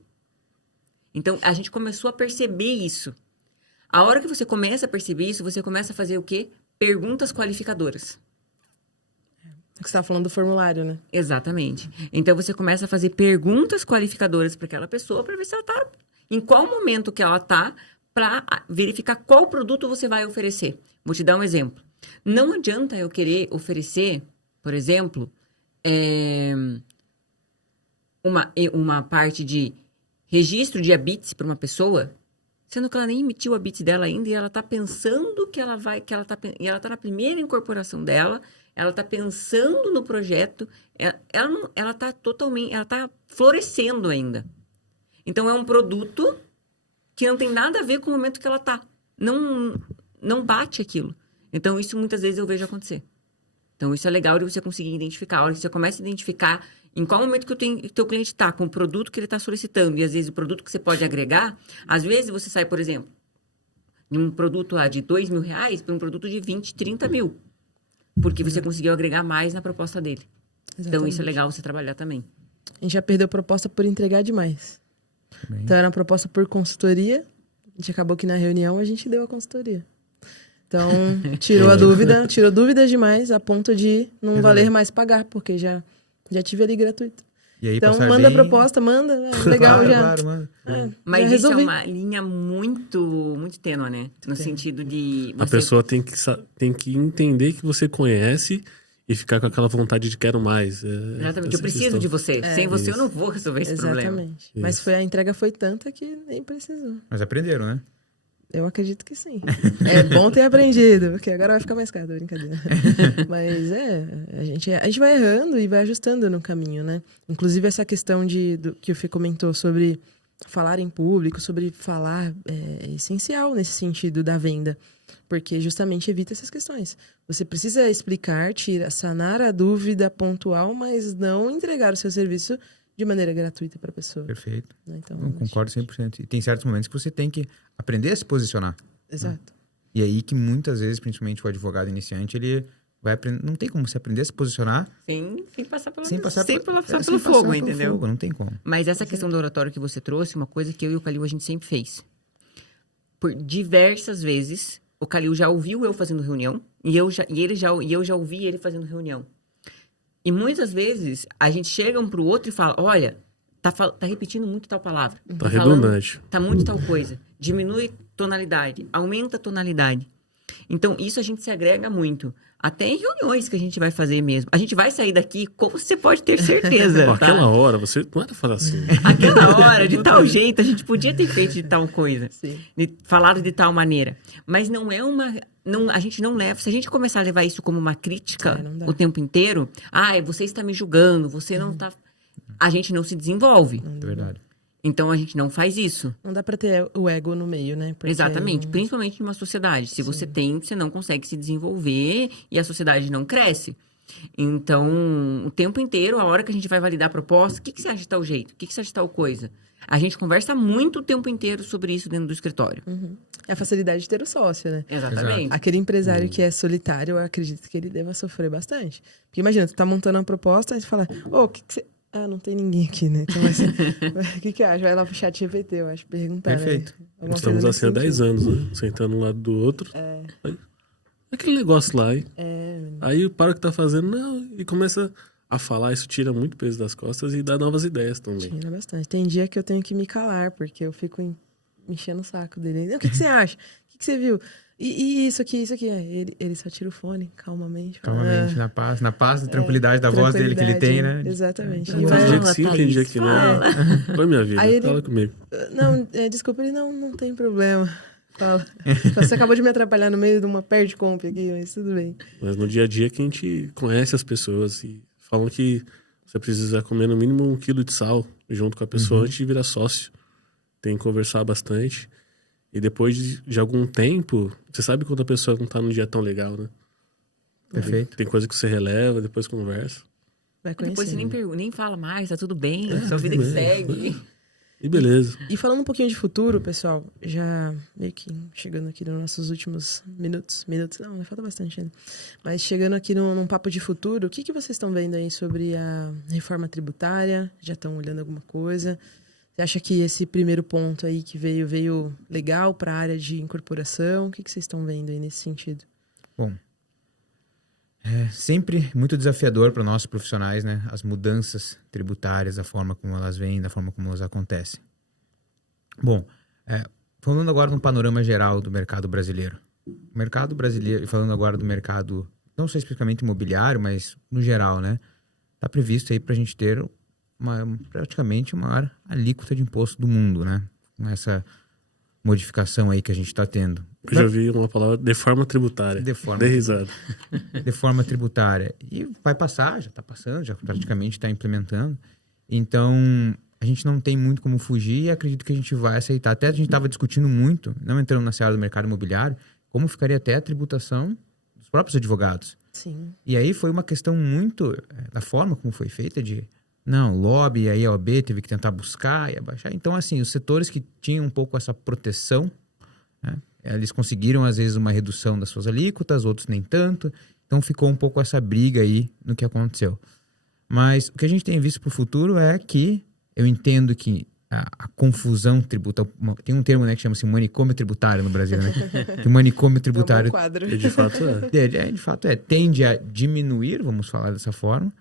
Então, a gente começou a perceber isso. A hora que você começa a perceber isso, você começa a fazer o quê? Perguntas qualificadoras. Você estava falando do formulário, né? Exatamente. Então, você começa a fazer perguntas qualificadoras para aquela pessoa para ver se ela está... Em qual momento que ela está para verificar qual produto você vai oferecer. Vou te dar um exemplo. Não adianta eu querer oferecer, por exemplo, uma parte de registro de habits para uma pessoa, sendo que ela nem emitiu o habit dela ainda e ela está pensando que ela vai, e ela está na primeira incorporação dela, ela está pensando no projeto, ela está totalmente, ela está florescendo ainda. Então é um produto que não tem nada a ver com o momento que ela está. Não bate aquilo. Então isso muitas vezes eu vejo acontecer. Então isso é legal de você conseguir identificar. A hora que você começa a identificar em qual momento que o teu cliente está com o produto que ele está solicitando e às vezes o produto que você pode agregar, às vezes você sai, por exemplo, de um produto de R$2.000 para um produto de 20, 30 mil. Porque você conseguiu agregar mais na proposta dele. Exatamente. Então isso é legal você trabalhar também. A gente já perdeu proposta por entregar demais. Também. Então era uma proposta por consultoria. A gente acabou que na reunião a gente deu a consultoria. Então tirou dúvidas demais a ponto de não valer mais pagar, porque já tive ali gratuito. E aí, Então passar manda a bem- proposta, manda, legal Claro, já. claro, mano. Mas já isso resolvi. é uma linha muito tênue, né? No sentido de... A pessoa tem que entender que você conhece e ficar com aquela vontade de quero mais. Exatamente, eu preciso de você. Sem você eu não vou resolver esse problema. Exatamente. Mas a entrega foi tanta que nem precisou. Mas aprenderam, né? Eu acredito que sim. É bom ter aprendido, porque agora vai ficar mais caro, brincadeira. Mas a gente vai errando e vai ajustando no caminho, né? Inclusive essa questão que o Fê comentou sobre falar em público, sobre falar é essencial nesse sentido da venda, porque justamente evita essas questões. Você precisa explicar, sanar a dúvida pontual, mas não entregar o seu serviço de maneira gratuita para a pessoa. Perfeito. Né? Então, Eu concordo 100%. E tem certos momentos que você tem que aprender a se posicionar. Exato. E aí que muitas vezes, principalmente o advogado iniciante, ele vai aprender... Não tem como você aprender a se posicionar Sem passar pelo, sem passar sem por- passar sem pelo passar fogo, pelo entendeu? fogo, não tem como. Mas essa questão do oratório que você trouxe, uma coisa que eu e o Calil a gente sempre fez. Por diversas vezes, o Calil já ouviu eu fazendo reunião e eu já ouvi ele fazendo reunião. E muitas vezes a gente chega um pro outro e fala, olha, tá repetindo muito tal palavra. Tá falando- redundante. Tá muito tal coisa. Diminui tonalidade, aumenta a tonalidade. Então, isso a gente se agrega muito. Até em reuniões que a gente vai fazer mesmo. A gente vai sair daqui, como você pode ter certeza. Ó, tá? aquela hora, você não era falar assim. Aquela hora, de tal jeito, a gente podia ter feito de tal coisa. Sim. Falado de tal maneira. Mas não é uma... a gente não leva... Se a gente começar a levar isso como uma crítica não dá. o tempo inteiro... você está me julgando, você não está... A gente não se desenvolve. É verdade. Então, a gente não faz isso. Não dá pra ter o ego no meio, né? Porque Exatamente. Principalmente em uma sociedade. Se você tem, você não consegue se desenvolver e a sociedade não cresce. Então, o tempo inteiro, a hora que a gente vai validar a proposta, o que você acha de tal jeito? O que você acha de tal coisa? A gente conversa muito o tempo inteiro sobre isso dentro do escritório. É a facilidade de ter o sócio, né? Exatamente. Aquele empresário que é solitário, eu acredito que ele deva sofrer bastante. Porque imagina, tu tá montando uma proposta e tu fala, o que você... Ah, não tem ninguém aqui, né? Então, assim, o que acha? Vai lá pro chat GPT, eu acho, perguntar, Perfeito. né? Alguma Estamos coisa assim há nesse 10 sentido. anos, né? Sentando um lado do outro. Aí, aquele negócio lá, hein? Aí para o que tá fazendo, não, e começa a falar, isso tira muito peso das costas e dá novas ideias também. Tira bastante. Tem dia que eu tenho que me calar, porque eu fico enchendo o saco dele. O que você acha? O que você viu? E isso aqui, isso aqui. Ele só tira o fone, calmamente. Fala, Calmamente, na paz, na tranquilidade da voz dele que ele tem, né? Exatamente. Tem E dia vai- que sim, tem dia que não. Oi, minha vida, Aí ele- fala comigo. Não, desculpa, ele não tem problema. Fala. Você acabou de me atrapalhar no meio de uma perde-comp aqui, mas tudo bem. Mas no dia a dia que a gente conhece as pessoas e falam que você precisa comer no mínimo 1 quilo de sal junto com a pessoa antes de virar sócio. Tem que conversar bastante. E depois de algum tempo, você sabe quando a pessoa não tá num dia tão legal, né? Perfeito. Tem coisa que você releva, depois conversa. Vai Depois você conhecendo. nem fala mais, tá tudo bem, É, sua vida tudo que bem. segue. E beleza. E falando um pouquinho de futuro, pessoal, já meio que chegando aqui nos nossos últimos minutos, não, falta bastante ainda. Mas chegando aqui num papo de futuro, o que vocês estão vendo aí sobre a reforma tributária? Já estão olhando alguma coisa? Você acha que esse primeiro ponto aí que veio legal para a área de incorporação? O que vocês estão vendo aí nesse sentido? Bom, é sempre muito desafiador para nós profissionais, né? As mudanças tributárias, da forma como elas vêm, da forma como elas acontecem. Bom, falando agora no panorama geral do mercado brasileiro. O mercado brasileiro, falando agora do mercado, não só especificamente imobiliário, mas no geral, né? Está previsto aí para a gente ter praticamente a maior alíquota de imposto do mundo, né? Com essa modificação aí que a gente está tendo. Eu já vi uma palavra, deforma tributária. Deforma. Dei risada. Reforma tributária. E vai passar, já está passando, já praticamente está implementando. Então, a gente não tem muito como fugir e acredito que a gente vai aceitar. Até a gente estava discutindo muito, não entrando na seara do mercado imobiliário, como ficaria até a tributação dos próprios advogados. Sim. E aí foi uma questão muito da forma como foi feita de... Não, lobby, aí a OAB teve que tentar buscar e abaixar. Então, assim, os setores que tinham um pouco essa proteção, né, eles conseguiram, às vezes, uma redução das suas alíquotas, outros nem tanto. Então, ficou um pouco essa briga aí no que aconteceu. Mas o que a gente tem visto para o futuro é que eu entendo que a confusão tributária... Tem um termo, né, que chama-se manicômio tributário no Brasil, né? Que o manicômio tributário... É um bom quadro. E de fato de fato, tende a diminuir, vamos falar dessa forma,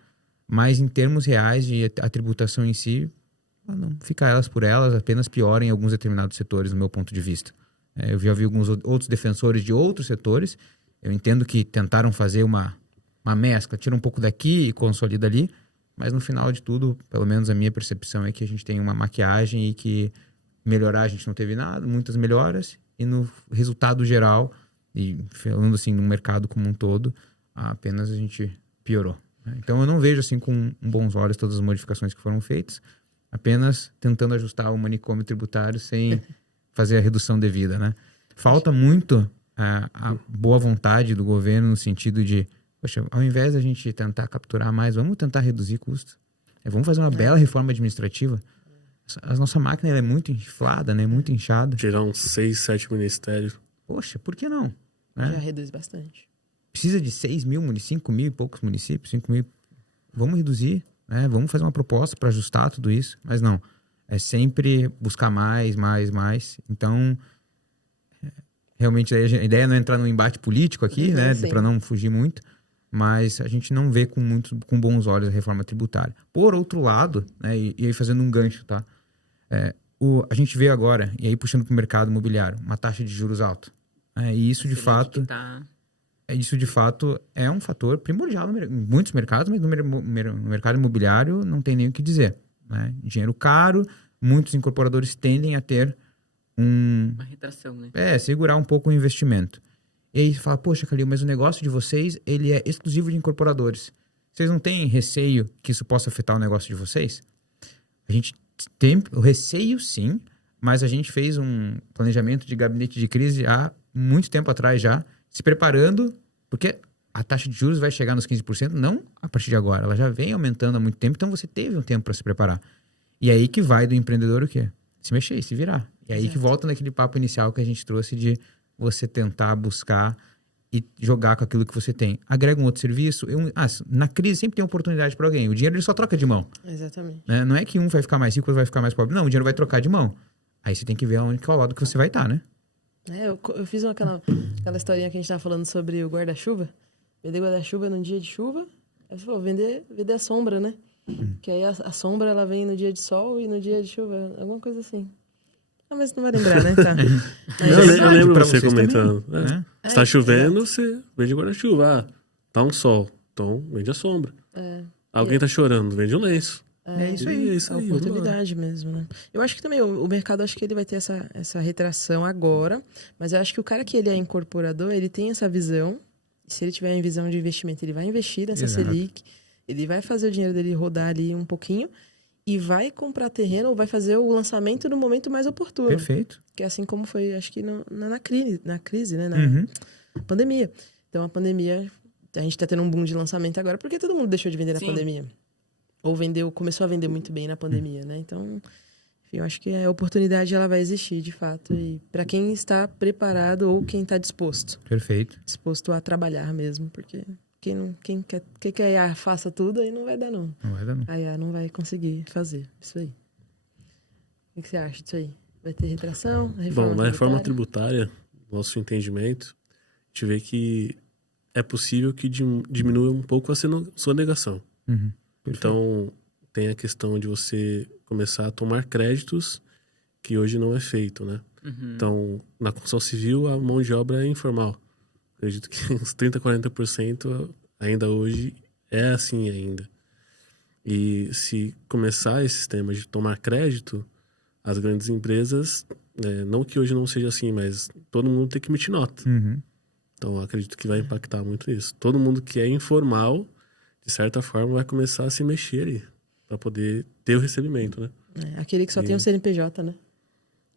mas em termos reais de a tributação em si, não fica elas por elas, apenas piora em alguns determinados setores, no meu ponto de vista. Eu já vi alguns outros defensores de outros setores, eu entendo que tentaram fazer uma mescla, tira um pouco daqui e consolida ali, mas no final de tudo, pelo menos a minha percepção é que a gente tem uma maquiagem e que melhorar a gente não teve nada, muitas melhoras, e no resultado geral, e falando assim no mercado como um todo, apenas a gente piorou. Então eu não vejo assim com bons olhos todas as modificações que foram feitas, apenas tentando ajustar o manicômio tributário sem fazer a redução devida, né? Falta muito a boa vontade do governo no sentido de, poxa, ao invés da gente tentar capturar mais, vamos tentar reduzir custos. Vamos fazer uma bela reforma administrativa. A nossa máquina ela é muito inflada, né? Muito inchada. tirar uns 6, 7 ministérios. Poxa, por que não? Já reduz bastante. Precisa de 6 mil, 5 mil e poucos municípios, 5 mil. Vamos reduzir, né? Vamos fazer uma proposta para ajustar tudo isso. Mas não, é sempre buscar mais. Então, realmente, a ideia não é entrar num embate político aqui, né? Para não fugir muito. Mas a gente não vê com bons olhos a reforma tributária. Por outro lado, né? E aí fazendo um gancho, tá? A gente vê agora, e aí puxando para o mercado imobiliário, uma taxa de juros alta. E isso, de fato... Isso, de fato, é um fator primordial em muitos mercados, mas no mercado imobiliário não tem nem o que dizer. Né? Dinheiro caro, muitos incorporadores tendem a ter uma retração, né? Segurar um pouco o investimento. E aí você fala, poxa, Calil, mas o negócio de vocês, ele é exclusivo de incorporadores. Vocês não têm receio que isso possa afetar o negócio de vocês? A gente tem o receio, sim, mas a gente fez um planejamento de gabinete de crise há muito tempo atrás já, se preparando, porque a taxa de juros vai chegar nos 15%, não a partir de agora. Ela já vem aumentando há muito tempo, então você teve um tempo para se preparar. E aí que vai do empreendedor o quê? Se mexer, se virar. E aí que volta naquele papo inicial que a gente trouxe de você tentar buscar e jogar com aquilo que você tem. Agrega um outro serviço. Na crise sempre tem oportunidade para alguém. O dinheiro ele só troca de mão. Exatamente. Né? Não é que um vai ficar mais rico, outro vai ficar mais pobre. Não, o dinheiro vai trocar de mão. Aí você tem que ver aonde que é o lado que você vai estar, né? Eu fiz aquela historinha que a gente tava falando sobre o guarda-chuva. Vender guarda-chuva num dia de chuva. Aí você falou, vender a sombra, né? Que aí a sombra, ela vem no dia de sol e no dia de chuva. Alguma coisa assim. Mas não vai lembrar, né? Tá. Eu lembro pra você vocês comentando. também, né? Se tá chovendo, você vende guarda-chuva. Tá um sol, então vende a sombra. Alguém tá chorando, vende um lenço. É isso aí. É isso a aí. oportunidade mesmo, né? Eu acho que também o mercado, acho que ele vai ter essa retração agora, mas eu acho que o cara que ele é incorporador, ele tem essa visão, e se ele tiver em visão de investimento, ele vai investir nessa Selic, ele vai fazer o dinheiro dele rodar ali um pouquinho e vai comprar terreno ou vai fazer o lançamento no momento mais oportuno. Perfeito. Que é assim como foi, acho que na crise, né? Na pandemia. Então, a pandemia, a gente tá tendo um boom de lançamento agora, porque todo mundo deixou de vender na pandemia. Ou começou a vender muito bem na pandemia, né? Então, enfim, eu acho que a oportunidade ela vai existir, de fato. E para quem está preparado ou quem está disposto. Perfeito. Disposto a trabalhar mesmo, porque quem quer que a IA faça tudo, aí não vai dar, não. Não vai dar, não. A IA não vai conseguir fazer isso aí. O que você acha disso aí? Vai ter retração? Bom, na reforma tributária, nosso entendimento, a gente vê que é possível que diminua um pouco a sonegação. Uhum. Então, tem a questão de você começar a tomar créditos, que hoje não é feito, né? Então, na construção civil, a mão de obra é informal. Acredito que uns 30%, 40% ainda hoje é assim ainda. E se começar esse sistema de tomar crédito, as grandes empresas, não que hoje não seja assim, mas todo mundo tem que emitir nota. Uhum. Então, acredito que vai impactar muito isso. Todo mundo que é informal, de certa forma, vai começar a se mexer ali, para poder ter o recebimento, né? Aquele que só tem um CNPJ, né?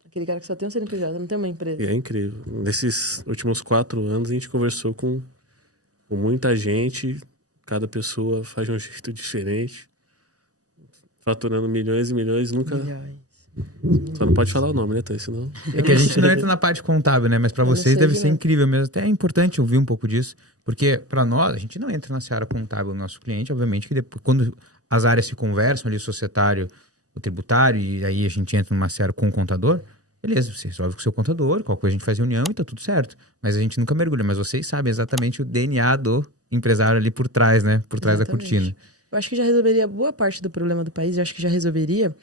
Aquele cara que só tem um CNPJ, não tem uma empresa. E é incrível. Nesses últimos 4 anos, a gente conversou com muita gente, cada pessoa faz de um jeito diferente, faturando milhões e milhões, nunca... Milhões. Só não pode falar o nome, né, Thay? Senão... É que a gente não entra na parte contábil, né? Mas para vocês deve ser incrível mesmo. Até é importante ouvir um pouco disso, porque para nós, a gente não entra na seara contábil do nosso cliente, obviamente que depois, quando as áreas se conversam ali, o societário, o tributário, e aí a gente entra numa seara com o contador, beleza, você resolve com o seu contador, qualquer coisa a gente faz reunião e tá tudo certo. Mas a gente nunca mergulha, mas vocês sabem exatamente o DNA do empresário ali por trás, né? Por trás da cortina. Eu acho que já resolveria boa parte do problema do país, eu acho que já resolveria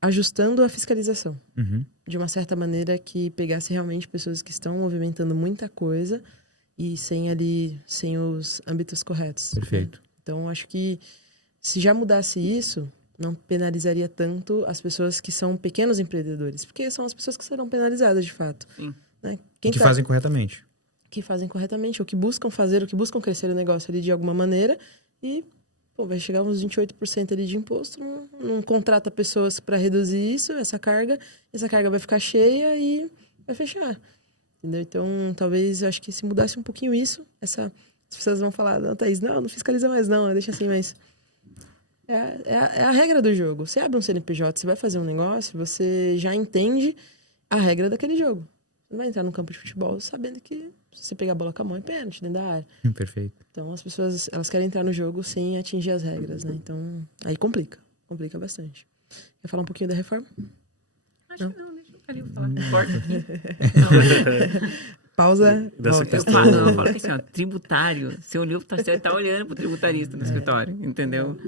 ajustando a fiscalização. Uhum. De uma certa maneira que pegasse realmente pessoas que estão movimentando muita coisa e sem os âmbitos corretos. Perfeito. Né? Então, acho que se já mudasse isso, não penalizaria tanto as pessoas que são pequenos empreendedores, porque são as pessoas que serão penalizadas, de fato. Sim. Né? Fazem corretamente. Que fazem corretamente, ou que buscam fazer, ou que buscam crescer o negócio ali de alguma maneira e... vai chegar uns 28% ali de imposto, não contrata pessoas para reduzir isso, essa carga vai ficar cheia e vai fechar. Entendeu? Então, talvez, acho que se mudasse um pouquinho isso, as pessoas vão falar, não, Thaís, não fiscaliza mais não, deixa assim, mas é a regra do jogo. Você abre um CNPJ, você vai fazer um negócio, você já entende a regra daquele jogo. Você não vai entrar no campo de futebol sabendo que se você pegar a bola com a mão é pênalti dentro da área. Perfeito. Então, as pessoas, elas querem entrar no jogo sem atingir as regras, né? Então, aí complica bastante. Quer falar um pouquinho da reforma? Acho que não, deixa o Calil falar. Corta aqui. Pausa. Eu falo que assim, ó, tributário, você olhou, você tá olhando pro tributarista no escritório, entendeu?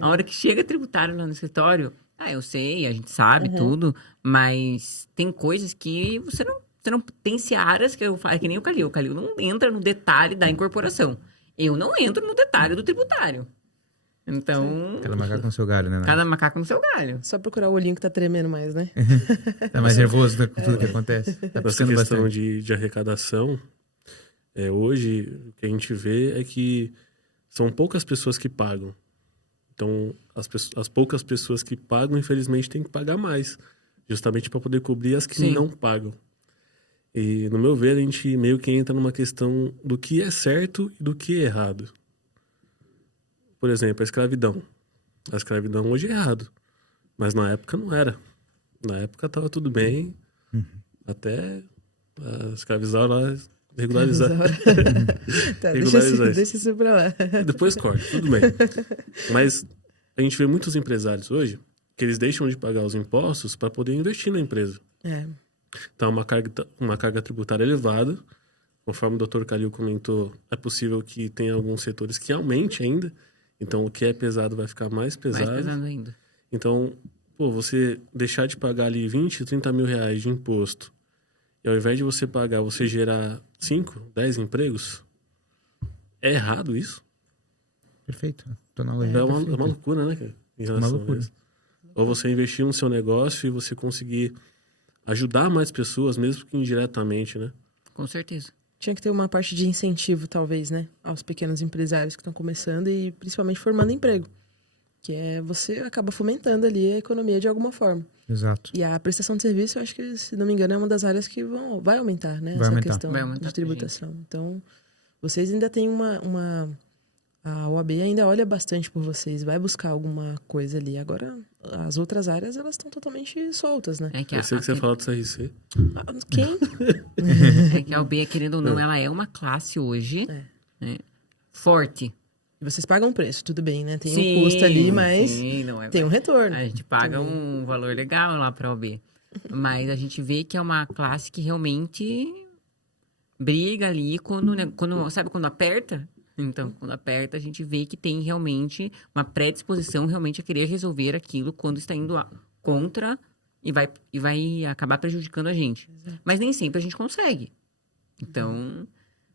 A hora que chega tributário lá no escritório, eu sei, a gente sabe tudo, mas tem coisas que você não tem searas que eu falo, é que nem o Calil. O Calil não entra no detalhe da incorporação. Eu não entro no detalhe do tributário. Então... Cada macaco no seu galho, né? Cada macaco no seu galho. Só procurar o olhinho que tá tremendo mais, né? Tá mais nervoso com tudo que acontece. Tá essa questão de arrecadação, hoje, o que a gente vê é que são poucas pessoas que pagam. Então, as poucas pessoas que pagam, infelizmente, têm que pagar mais. Justamente para poder cobrir as que não pagam. E, no meu ver, a gente meio que entra numa questão do que é certo e do que é errado. Por exemplo, a escravidão. A escravidão hoje é errado. Mas na época não era. Na época estava tudo bem. Até escravizar lá, regularizar. Tá, Regularizar deixa isso pra lá. Depois corta, tudo bem. Mas a gente vê muitos empresários hoje que eles deixam de pagar os impostos para poder investir na empresa. Então, uma carga tributária elevada. Conforme o Dr. Calil comentou, é possível que tenha alguns setores que aumente ainda. Então, o que é pesado vai ficar mais pesado. Mais pesado ainda. Então, você deixar de pagar ali 20, 30 mil reais de imposto, e ao invés de você pagar, você gerar 5, 10 empregos, é errado isso? Perfeito. É uma loucura, né, cara? Em relação uma loucura. a isso. Ou você investir no seu negócio e você conseguir ajudar mais pessoas, mesmo que indiretamente, né? Com certeza. Tinha que ter uma parte de incentivo, talvez, né? Aos pequenos empresários que estão começando e principalmente formando emprego. Que você acaba fomentando ali a economia de alguma forma. Exato. E a prestação de serviço, eu acho que, se não me engano, é uma das áreas que vai aumentar, né? Vai aumentar. Questão Vai aumentar de tributação. Então, vocês ainda têm uma A OAB ainda olha bastante por vocês, vai buscar alguma coisa ali. Agora, as outras áreas, elas estão totalmente soltas, né? É que Eu sei que você fala do CRC. Quem? é que a OAB, querendo ou não, ela é uma classe hoje né, forte. E vocês pagam preço, tudo bem, né? Tem um custo ali, mas não é, tem um retorno. a gente paga também. um valor legal lá pra OAB. Mas a gente vê que é uma classe que realmente briga ali sabe quando aperta? Então, quando aperta, a gente vê que tem realmente uma predisposição realmente a querer resolver aquilo quando está indo contra e vai acabar prejudicando a gente. Mas nem sempre a gente consegue. Então,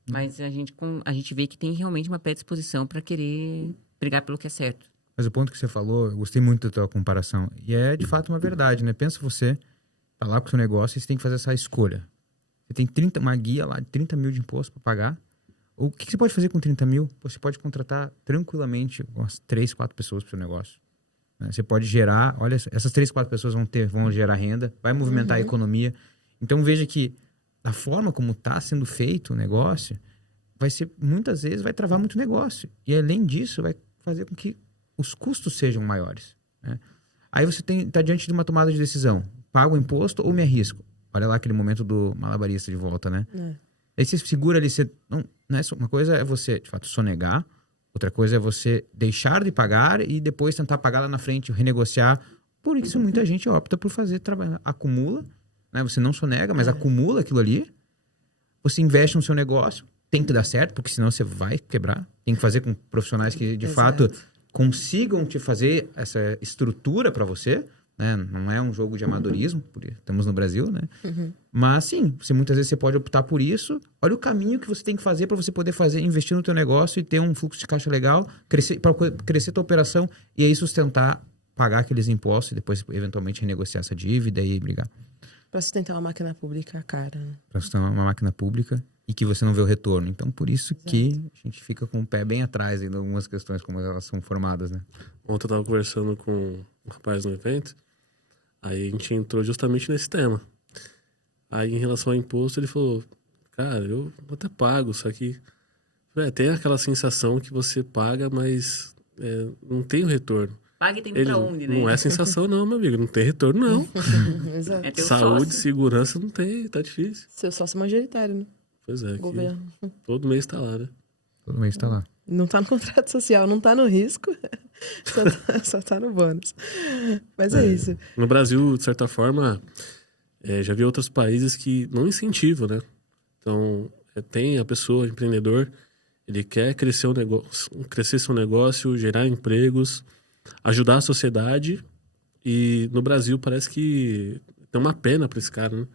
mas a gente vê que tem realmente uma predisposição para querer brigar pelo que é certo. Mas o ponto que você falou, eu gostei muito da tua comparação. E é, de fato, uma verdade, né? Pensa você, tá lá com o seu negócio e você tem que fazer essa escolha. Você tem uma guia lá de 30 mil de imposto para pagar. O que você pode fazer com 30 mil? Você pode contratar tranquilamente umas 3, 4 pessoas para o seu negócio. Você pode gerar, olha, essas 3, 4 pessoas vão gerar renda, vai movimentar a economia. Então veja que a forma como está sendo feito o negócio, muitas vezes vai travar muito negócio. E além disso, vai fazer com que os custos sejam maiores. Né? Aí você está diante de uma tomada de decisão. Pago o imposto ou me arrisco? Olha lá aquele momento do malabarista de volta, né? Aí você segura ali, uma coisa é você, de fato, sonegar, outra coisa é você deixar de pagar e depois tentar pagar lá na frente, renegociar. Por isso muita gente opta por fazer trabalho, acumula, né? Você não sonega, mas acumula aquilo ali, você investe no seu negócio, tem que dar certo, porque senão você vai quebrar. Tem que fazer com profissionais que, de fato, consigam te fazer essa estrutura para você, né? Não é um jogo de amadorismo, estamos no Brasil, né? Mas sim, muitas vezes você pode optar por isso. Olha o caminho que você tem que fazer para você poder investir no teu negócio e ter um fluxo de caixa legal, para crescer tua operação e aí sustentar, pagar aqueles impostos e depois eventualmente renegociar essa dívida e brigar. Para sustentar uma máquina pública cara, né? Para sustentar uma máquina pública e que você não vê o retorno. Então, por isso que a gente fica com o pé bem atrás em algumas questões como elas são formadas, né? Ontem eu tava conversando com um rapaz no evento. Aí a gente entrou justamente nesse tema. Aí, em relação ao imposto, ele falou, cara, eu até pago, só que tem aquela sensação que você paga, mas não tem o retorno. Paga e tem pra onde, né? Não é sensação não, meu amigo, não tem retorno não. Exato. É teu Saúde, sócio. segurança não tem, tá difícil. Seu sócio majoritário, né? Pois é, Governo. todo mês tá lá, né? Todo mês tá lá. Não tá no contrato social, não tá no risco, só tá no bônus. Mas é isso. No Brasil, de certa forma, já vi outros países que não incentivam, né? Então, tem a pessoa, empreendedor, ele quer crescer seu negócio, gerar empregos, ajudar a sociedade. E no Brasil parece que tem uma pena para esse cara, né?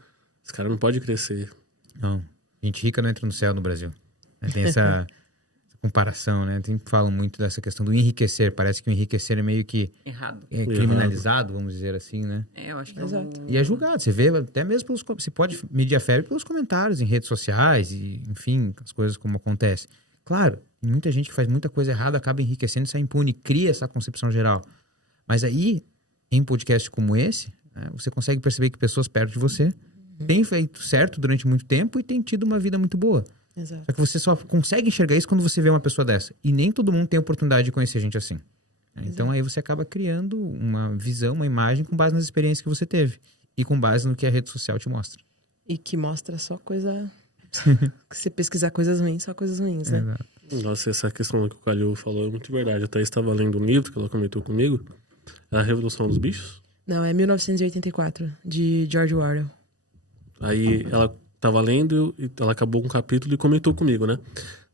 Esse cara não pode crescer. Não, gente rica não entra no céu no Brasil. Tem essa comparação, né? Sempre falam muito dessa questão do enriquecer. Parece que o enriquecer é meio que Errado. criminalizado, vamos dizer assim, né? Eu acho que Exato. E é julgado. Você vê até mesmo você pode medir a fé pelos comentários em redes sociais e, enfim, as coisas como acontecem. Claro, muita gente que faz muita coisa errada acaba enriquecendo e sai impune, cria essa concepção geral. Mas aí, em podcasts como esse, né, você consegue perceber que pessoas perto de você têm feito certo durante muito tempo e têm tido uma vida muito boa. Exato. Só que você só consegue enxergar isso quando você vê uma pessoa dessa. E nem todo mundo tem a oportunidade de conhecer gente assim. Então aí você acaba criando uma visão, uma imagem com base nas experiências que você teve. E com base no que a rede social te mostra. E que mostra só coisa... Se você pesquisar coisas ruins, só coisas ruins, né? Exato. Nossa, essa questão que o Calil falou é muito verdade. Eu até estava lendo um livro que ela comentou comigo. É a Revolução dos Bichos. Não, é 1984, de George Orwell. Aí ela estava lendo e ela acabou um capítulo e comentou comigo, né?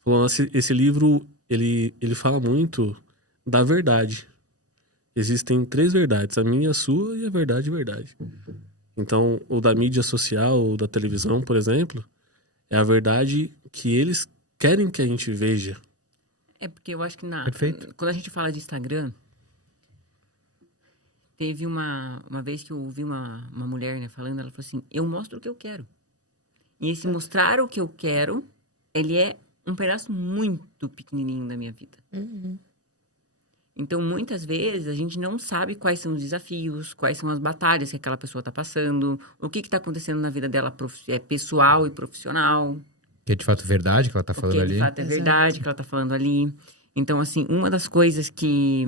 Falou, esse livro, ele fala muito da verdade. Existem 3 verdades, a minha, a sua e a verdade. Então, o da mídia social, ou da televisão, por exemplo, é a verdade que eles querem que a gente veja. É porque eu acho que Perfeito. quando a gente fala de Instagram, teve uma vez que eu ouvi uma mulher, né, falando, ela falou assim, eu mostro o que eu quero. E esse mostrar o que eu quero, ele é um pedaço muito pequenininho da minha vida. Então, muitas vezes, a gente não sabe quais são os desafios, quais são as batalhas que aquela pessoa está passando, o que está acontecendo na vida dela pessoal e profissional. Que é de fato verdade que ela tá falando O que ali. de fato é verdade que ela está falando ali. Então, assim, uma das coisas que...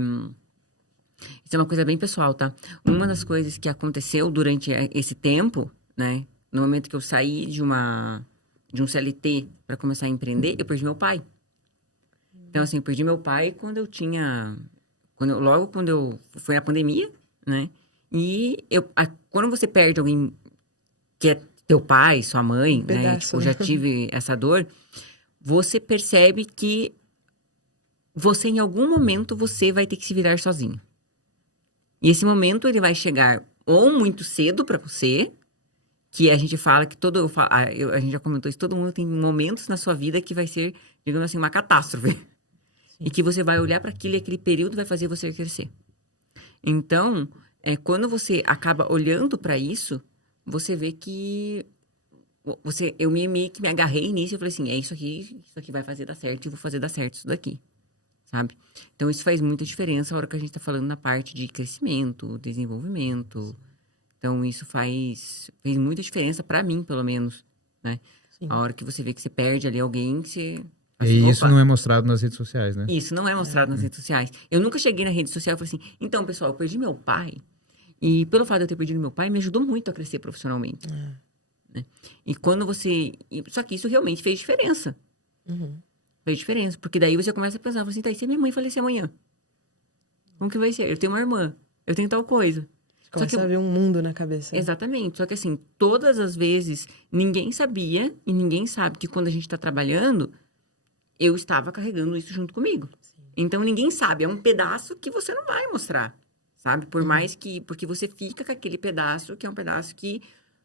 Isso é uma coisa bem pessoal, tá? Uma das coisas que aconteceu durante esse tempo, né? No momento que eu saí de um CLT para começar a empreender, eu perdi meu pai. Então, assim, eu perdi meu pai quando eu tinha... Logo quando eu... Foi na pandemia, né? E quando você perde alguém que é teu pai, sua mãe, né? Tipo, já tive essa dor, você percebe que você, em algum momento, você vai ter que se virar sozinho. E esse momento, ele vai chegar ou muito cedo para você, que a gente fala que a gente já comentou isso, todo mundo tem momentos na sua vida que vai ser, digamos assim, uma catástrofe. Sim. E que você vai olhar para aquilo e aquele período vai fazer você crescer. Então, quando você acaba olhando para isso, você vê que eu meio que me agarrei nisso e falei assim, isso aqui vai fazer dar certo e vou fazer dar certo isso daqui, sabe? Então, isso faz muita diferença a hora que a gente tá falando na parte de crescimento, desenvolvimento. Então, isso fez muita diferença para mim, pelo menos, né? Sim. A hora que você vê que você perde ali alguém, que você... Assim, e isso não é mostrado nas redes sociais, né? Isso não é mostrado nas redes sociais. Eu nunca cheguei na rede social e falei assim, então, pessoal, eu perdi meu pai. E pelo fato de eu ter perdido meu pai, me ajudou muito a crescer profissionalmente. Né? E quando você... Só que isso realmente fez diferença. Fez diferença. Porque daí você começa a pensar, assim, tá, e se minha mãe falecer amanhã? Como que vai ser? Eu tenho uma irmã. Eu tenho tal coisa. Começa a ver um mundo na cabeça. Exatamente. Só que assim, todas as vezes, ninguém sabia e ninguém sabe que quando a gente tá trabalhando, eu estava carregando isso junto comigo. Sim. Então, ninguém sabe. É um pedaço que você não vai mostrar. Sabe? Por mais que... Porque você fica com aquele pedaço, que é um pedaço que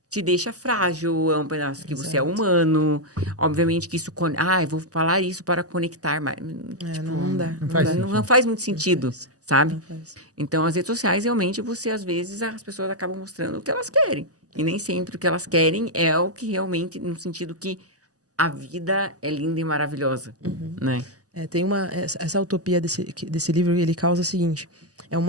te deixa frágil, é um pedaço que você é humano. Obviamente que isso... eu vou falar isso para conectar, mas... tipo, não dá. Não faz muito sentido, sabe? Então, as redes sociais, realmente, às vezes, as pessoas acabam mostrando o que elas querem. E nem sempre o que elas querem é o que realmente... No sentido que a vida é linda e maravilhosa, né? Tem essa utopia desse livro, ele causa o seguinte. É um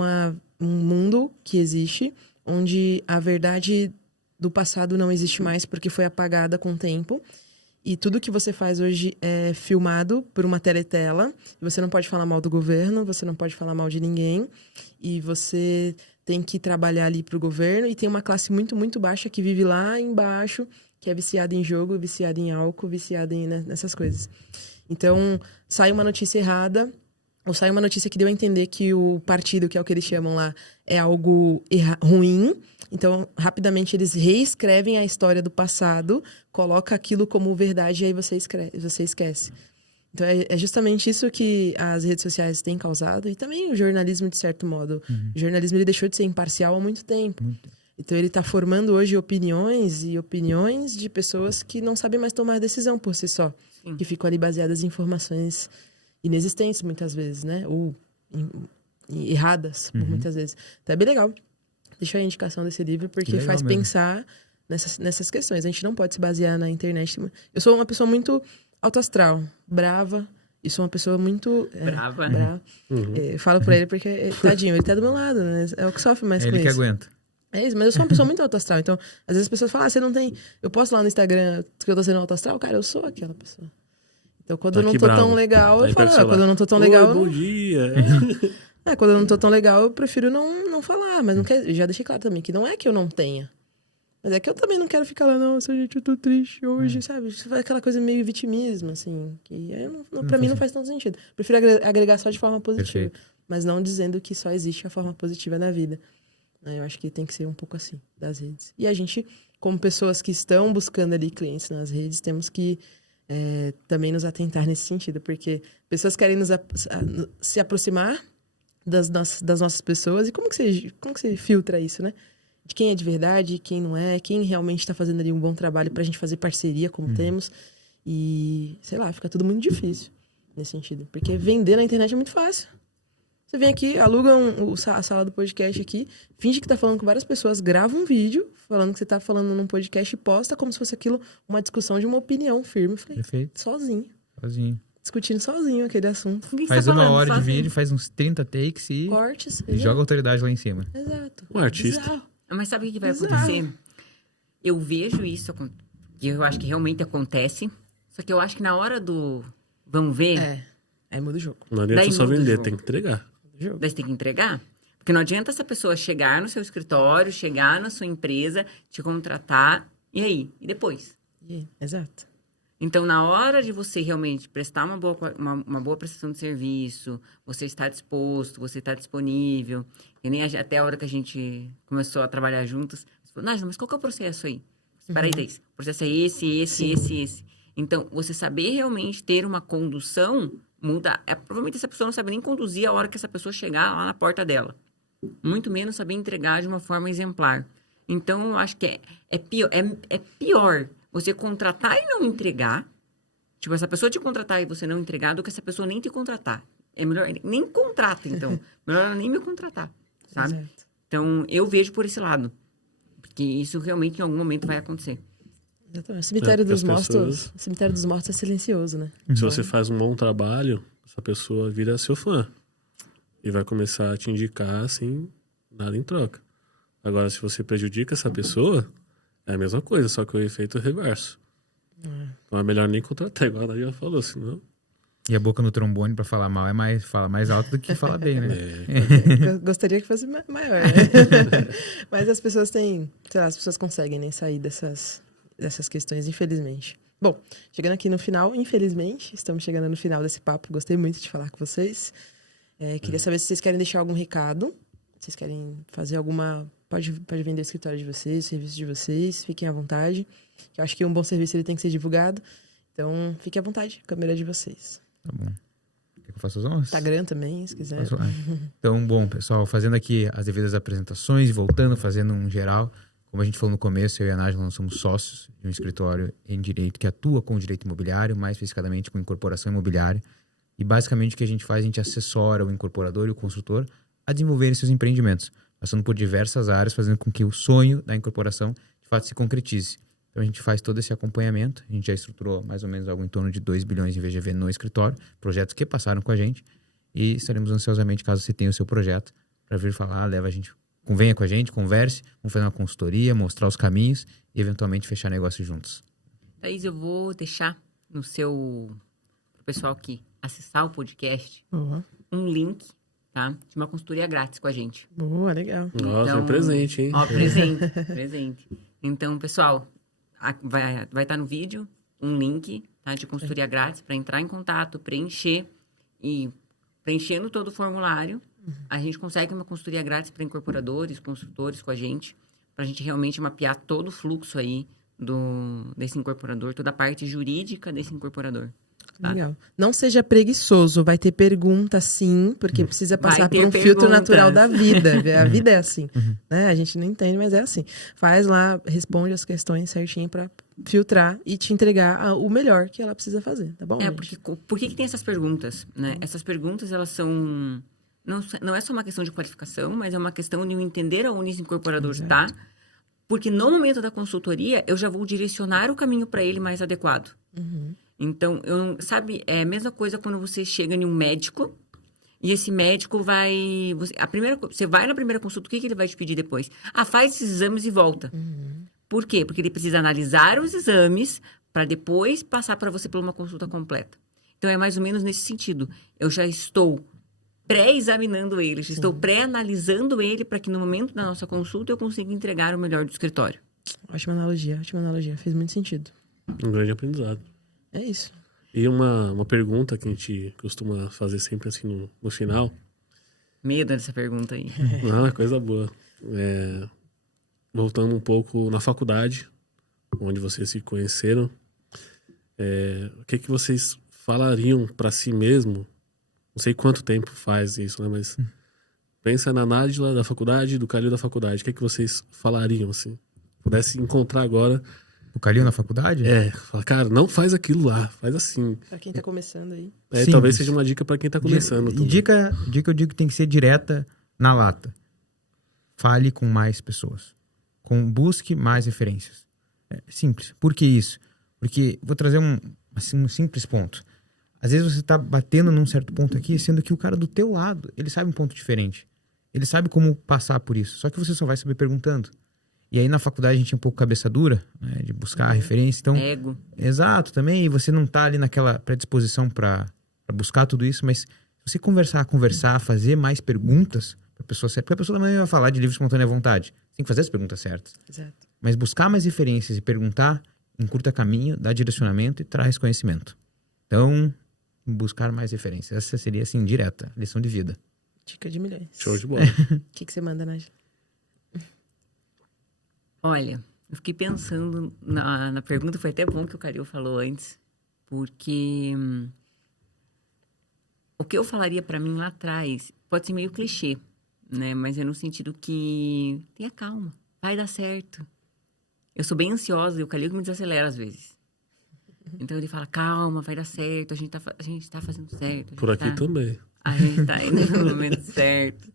mundo que existe, onde a verdade do passado não existe mais, porque foi apagada com o tempo. E tudo que você faz hoje é filmado por uma teletela. Você não pode falar mal do governo, você não pode falar mal de ninguém. E você tem que trabalhar ali pro governo. E tem uma classe muito, muito baixa que vive lá embaixo, que é viciada em jogo, viciada em álcool, viciada nessas coisas. Então, sai uma notícia errada, ou sai uma notícia que deu a entender que o partido, que é o que eles chamam lá, é algo ruim. Então, rapidamente, eles reescrevem a história do passado, coloca aquilo como verdade e aí você esquece. Então, é justamente isso que as redes sociais têm causado. E também o jornalismo, de certo modo. O jornalismo ele deixou de ser imparcial há muito tempo. Então, ele está formando hoje opiniões de pessoas que não sabem mais tomar decisão por si só. Sim. Que ficam ali baseadas em informações inexistentes, muitas vezes, né? Ou erradas, muitas vezes. Então, é bem legal. Deixa a indicação desse livro, porque faz pensar nessas questões. A gente não pode se basear na internet. Eu sou uma pessoa muito autoastral, brava. E sou uma pessoa muito... brava. Falo pra ele porque, tadinho, ele tá do meu lado, né? É o que sofre mais com isso. Ele que aguenta. É isso, mas eu sou uma pessoa muito autoastral. Então, às vezes as pessoas falam, você não tem... Eu posto lá no Instagram que eu tô sendo autoastral? Cara, eu sou aquela pessoa. Então, quando eu não tô tão legal, eu falo, quando eu não tô tão legal... Bom dia! Quando eu não tô tão legal, eu prefiro não falar. Mas não quer, eu já deixei claro também que não é que eu não tenha. Mas é que eu também não quero ficar lá, nossa, gente, eu tô triste hoje, sabe? Isso faz aquela coisa meio vitimismo, assim. Que pra mim não faz tanto sentido. Prefiro agregar só de forma positiva. Perfeito. Mas não dizendo que só existe a forma positiva na vida. Eu acho que tem que ser um pouco assim, das redes. E a gente, como pessoas que estão buscando ali clientes nas redes, temos que também nos atentar nesse sentido. Porque pessoas querem se aproximar das nossas pessoas. E como que você filtra isso, né? De quem é de verdade, quem não é, quem realmente está fazendo ali um bom trabalho pra gente fazer parceria, como temos. E, sei lá, fica tudo muito difícil nesse sentido. Porque vender na internet é muito fácil. Você vem aqui, aluga a sala do podcast aqui, finge que tá falando com várias pessoas, grava um vídeo falando que você tá falando num podcast e posta como se fosse aquilo uma discussão de uma opinião firme. Eu falei, perfeito. Sozinho. Discutindo sozinho aquele assunto. Faz uma hora de vídeo, faz uns 30 takes e... cortes. E joga a autoridade lá em cima. Exato. Um artista. Bizarro. Mas sabe o que vai acontecer? Eu vejo isso, e eu acho que realmente acontece, só que eu acho que na hora do vamos ver, Aí muda o jogo. Não adianta Daí só muda o vender, jogo. tem que entregar. Daí você tem que entregar. Porque não adianta essa pessoa chegar no seu escritório, chegar na sua empresa, te contratar, e aí? E depois? Exato. Então, na hora de você realmente prestar uma boa prestação de serviço, você está disposto, você está disponível, e nem até a hora que a gente começou a trabalhar juntos, você falou, Nájila, mas qual que é o processo aí? Espera aí, Thaís. O processo é esse. Então, você saber realmente ter uma condução muda. Provavelmente essa pessoa não sabe nem conduzir a hora que essa pessoa chegar lá na porta dela. Muito menos saber entregar de uma forma exemplar. Então, eu acho que é pior você contratar e não entregar. Tipo, essa pessoa te contratar e você não entregar do que essa pessoa nem te contratar. É melhor, nem contrata, então. Melhor ela nem me contratar, sabe? Exato. Então, eu vejo por esse lado. Porque isso realmente em algum momento vai acontecer. Exatamente. O cemitério porque dos as mortos. pessoas- O cemitério dos mortos é silencioso, né? Se você faz um bom trabalho, essa pessoa vira seu fã. E vai começar a te indicar, assim, nada em troca. Agora, se você prejudica essa pessoa, é a mesma coisa, só que o efeito é reverso. Então é melhor nem contratar, igual a Nadia já falou, senão... E a boca no trombone pra falar mal fala mais alto do que falar bem, né? Gostaria que fosse maior, né? Mas as pessoas têm... Sei lá, as pessoas conseguem nem sair dessas questões, infelizmente. Bom, chegando aqui no final, infelizmente, estamos chegando no final desse papo. Gostei muito de falar com vocês. Queria saber se vocês querem deixar algum recado. Se vocês querem fazer alguma... Pode vender o escritório de vocês, o serviço de vocês. Fiquem à vontade. Eu acho que um bom serviço ele tem que ser divulgado. Então, fiquem à vontade. A câmera é de vocês. Tá bom. Quer que eu faça as honras? Instagram também, se quiser. Posso lá? Então, bom, pessoal, fazendo aqui as devidas apresentações, voltando, fazendo um geral. Como a gente falou no começo, eu e a Nájila, nós somos sócios de um escritório em direito que atua com o direito imobiliário, mais especificamente com incorporação imobiliária. E basicamente o que a gente faz, a gente assessora o incorporador e o construtor a desenvolverem seus empreendimentos, passando por diversas áreas, fazendo com que o sonho da incorporação de fato se concretize. Então a gente faz todo esse acompanhamento, a gente já estruturou mais ou menos algo em torno de 2 bilhões em VGV no escritório, projetos que passaram com a gente, e estaremos ansiosamente, caso você tenha o seu projeto, para vir falar, leva a gente, venha com a gente, converse, vamos fazer uma consultoria, mostrar os caminhos e eventualmente fechar negócio juntos. Thaís, eu vou deixar no pro pessoal que acessar o podcast Boa. um link, tá? De uma consultoria grátis com a gente. Boa, legal. Nossa, é um presente, hein? Ó, presente. Então, pessoal, vai estar no vídeo um link, tá, de consultoria grátis para entrar em contato, preencher. E preenchendo todo o formulário, a gente consegue uma consultoria grátis para incorporadores, construtores com a gente, para a gente realmente mapear todo o fluxo aí desse incorporador, toda a parte jurídica desse incorporador. Tá? Legal. Não seja preguiçoso, vai ter pergunta sim, porque precisa passar ter por um filtro perguntas. natural da vida. A vida é assim, né? A gente não entende, mas é assim. Faz lá, responde as questões certinho para filtrar e te entregar o melhor que ela precisa fazer, tá bom? gente? Porque por que tem essas perguntas, né? Essas perguntas, elas são... Não é só uma questão de qualificação, mas é uma questão de eu entender aonde esse incorporador está, porque no momento da consultoria, eu já vou direcionar o caminho para ele mais adequado. Então, sabe, é a mesma coisa quando você chega em um médico e esse médico vai... Você vai na primeira consulta, o que ele vai te pedir depois? Faz esses exames e volta. Por quê? Porque ele precisa analisar os exames para depois passar para você por uma consulta completa. Então, é mais ou menos nesse sentido. Eu já estou pré-examinando ele, já estou pré-analisando ele para que no momento da nossa consulta eu consiga entregar o melhor do escritório. Ótima analogia. Fez muito sentido. Um grande aprendizado. É isso. E uma pergunta que a gente costuma fazer sempre assim no final. Medo dessa pergunta aí. Não, é coisa boa. Voltando um pouco na faculdade, onde vocês se conheceram, o que vocês falariam para si mesmo? Não sei quanto tempo faz isso, né? Mas pensa na Nájila da faculdade, do Calil da faculdade. O que vocês falariam, assim? Pudesse encontrar agora... O Calil na faculdade? Fala, cara, não faz aquilo lá, faz assim. Pra quem tá começando aí. Simples. Talvez seja uma dica pra quem tá começando. E dica eu digo que tem que ser direta na lata. Fale com mais pessoas. Busque mais referências. É simples. Por que isso? Porque vou trazer um simples ponto. Às vezes você tá batendo num certo ponto aqui, sendo que o cara do teu lado, ele sabe um ponto diferente. Ele sabe como passar por isso. Só que você só vai saber perguntando. E aí na faculdade a gente tinha um pouco cabeça dura, né, de buscar a referência. Então, Ego. Exato, também. E você não tá ali naquela predisposição para para buscar tudo isso, mas se você conversar, fazer mais perguntas para a pessoa certa, porque a pessoa também vai falar de livre espontânea vontade. Tem que fazer as perguntas certas. Exato. Mas buscar mais referências e perguntar encurta caminho, dá direcionamento e traz conhecimento. Então, buscar mais referências. Essa seria, assim, direta, lição de vida. Dica de milhões. Show de bola. O que você manda, Nádia? Olha, eu fiquei pensando na pergunta, foi até bom que o Calil falou antes, porque o que eu falaria pra mim lá atrás pode ser meio clichê, né? Mas é no sentido que tenha calma, vai dar certo. Eu sou bem ansiosa e o Calil que me desacelera às vezes. Então ele fala, calma, vai dar certo, a gente tá fazendo certo. Por aqui também. A gente tá indo no momento certo.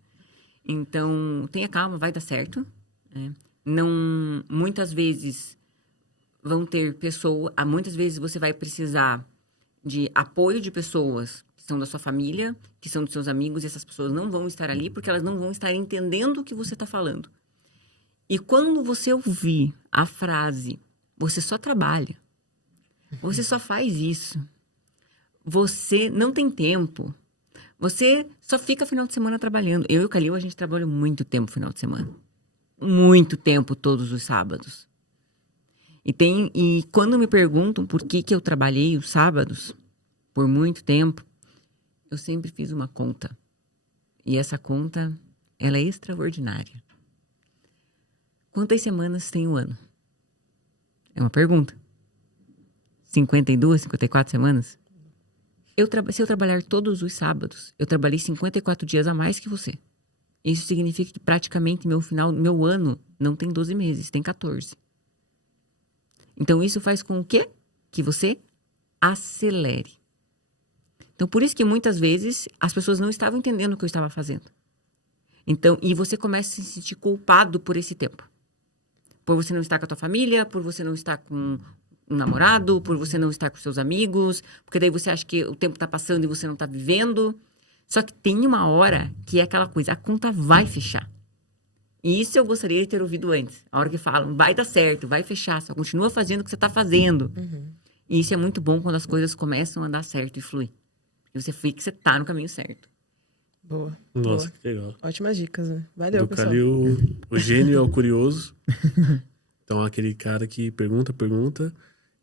Então, tenha calma, vai dar certo, né? Não, muitas vezes muitas vezes você vai precisar de apoio de pessoas que são da sua família, que são dos seus amigos, e essas pessoas não vão estar ali porque elas não vão estar entendendo o que você está falando. E quando você ouvir a frase, você só trabalha, você só faz isso, você não tem tempo, você só fica final de semana trabalhando. Eu e o Calil, a gente trabalha muito tempo final de semana. Muito tempo, todos os sábados. E quando me perguntam por que eu trabalhei os sábados por muito tempo, eu sempre fiz uma conta. E essa conta, ela é extraordinária. Quantas semanas tem o ano? É uma pergunta. 52, 54 semanas? Se eu trabalhar todos os sábados, eu trabalhei 54 dias a mais que você. Isso significa que praticamente meu ano não tem 12 meses, tem 14. Então, isso faz com o quê? Que você acelere. Então, por isso que muitas vezes as pessoas não estavam entendendo o que eu estava fazendo. Então, e você começa a se sentir culpado por esse tempo. Por você não estar com a tua família, por você não estar com um namorado, por você não estar com seus amigos, porque daí você acha que o tempo está passando e você não está vivendo. Só que tem uma hora que é aquela coisa, a conta vai fechar. E isso eu gostaria de ter ouvido antes. A hora que falam, vai dar certo, vai fechar, só continua fazendo o que você está fazendo. Uhum. E isso é muito bom quando as coisas começam a dar certo e fluir. E você fica que você está no caminho certo. Boa. Nossa, boa. que legal. Ótimas dicas, né? Valeu, Do pessoal. Calil, o gênio é o curioso. Então, aquele cara que pergunta,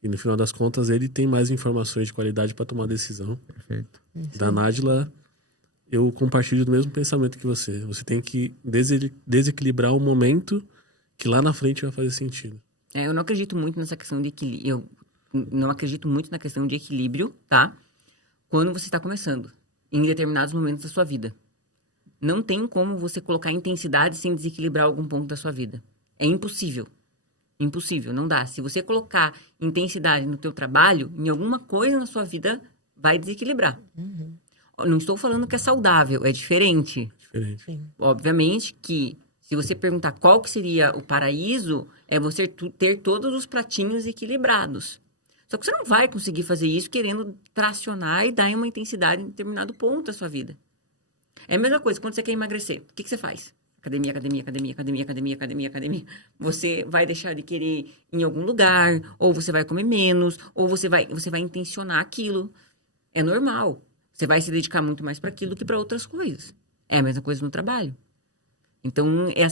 e no final das contas ele tem mais informações de qualidade para tomar decisão. Perfeito. Da Nádila, eu compartilho do mesmo pensamento que você. Você tem que desequilibrar o momento que lá na frente vai fazer sentido. Eu não acredito muito nessa questão de equilíbrio. Eu não acredito muito na questão de equilíbrio, tá? Quando você está começando, em determinados momentos da sua vida. Não tem como você colocar intensidade sem desequilibrar algum ponto da sua vida. É impossível. Impossível, não dá. Se você colocar intensidade no teu trabalho, em alguma coisa na sua vida vai desequilibrar. Uhum. Não estou falando que é saudável, é diferente. Diferente. Sim. Obviamente que, se você perguntar qual que seria o paraíso, é você ter todos os pratinhos equilibrados. Só que você não vai conseguir fazer isso querendo tracionar e dar uma intensidade em determinado ponto da sua vida. É a mesma coisa, quando você quer emagrecer, o que você faz? Academia, academia, academia, academia, academia, academia, academia. Você vai deixar de querer ir em algum lugar, ou você vai comer menos, ou você vai intencionar aquilo. É normal. Você vai se dedicar muito mais para aquilo que para outras coisas. É a mesma coisa no trabalho. Então,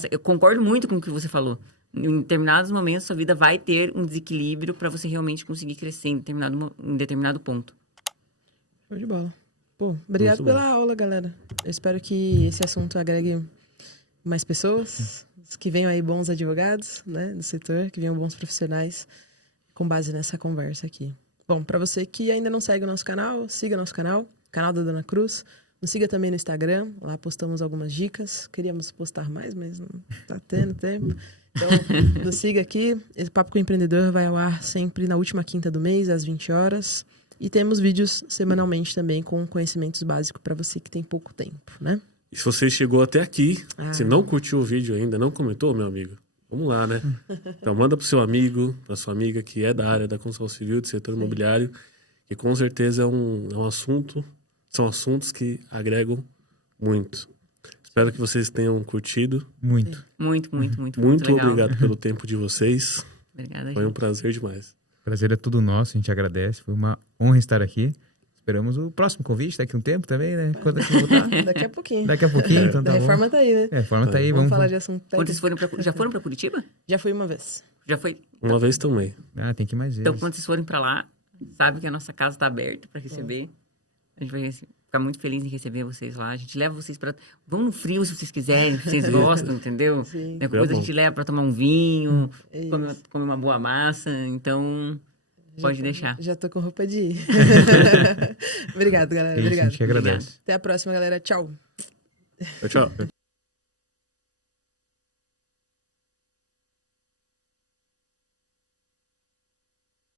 eu concordo muito com o que você falou. Em determinados momentos, sua vida vai ter um desequilíbrio para você realmente conseguir crescer em determinado ponto. Show de bola. Pô, obrigado pela aula, galera. Eu espero que esse assunto agregue mais pessoas, que venham aí bons advogados, né, do setor, que venham bons profissionais com base nessa conversa aqui. Bom, para você que ainda não segue o nosso canal, siga nosso canal da Dona Cruz. Nos siga também no Instagram, lá postamos algumas dicas. Queríamos postar mais, mas não tá tendo tempo. Então, nos siga aqui. Esse Papo com o Empreendedor vai ao ar sempre na última quinta do mês, às 20 horas. E temos vídeos semanalmente também com conhecimentos básicos para você que tem pouco tempo, né? E se você chegou até aqui, se não curtiu o vídeo ainda, não comentou, meu amigo, vamos lá, né? Então manda pro seu amigo, pra sua amiga que é da área da construção civil, do setor imobiliário, que com certeza é um assunto, são assuntos que agregam muito. Espero que vocês tenham curtido. Muito. Muito, muito, muito. Muito legal. obrigado pelo tempo de vocês. Obrigada, Foi um gente. prazer demais. O prazer é todo nosso, a gente agradece. Foi uma honra estar aqui. esperamos o próximo convite daqui a um tempo também, né? Quando a gente voltar? Daqui a pouquinho. Daqui a pouquinho, então tá A bom. reforma tá aí, né? É, a reforma tá aí, Vamos vamos falar de assunto Quando técnico. vocês já foram pra Curitiba? Já fui uma vez. Já foi? Uma vez também. Ah, tem que ir mais vezes. Então, quando vocês forem pra lá, sabe que a nossa casa tá aberta pra receber. A gente vai ficar muito feliz em receber vocês lá. A gente leva vocês pra... Vão no frio se vocês quiserem, se vocês gostam, entendeu? Sim. Depois a bom. gente leva pra tomar um vinho, Isso. comer uma boa massa. Então, pode deixar. Já tô com roupa de ir. Obrigado, galera. A Obrigado. gente que agradece. Até a próxima, galera. Tchau. Tchau.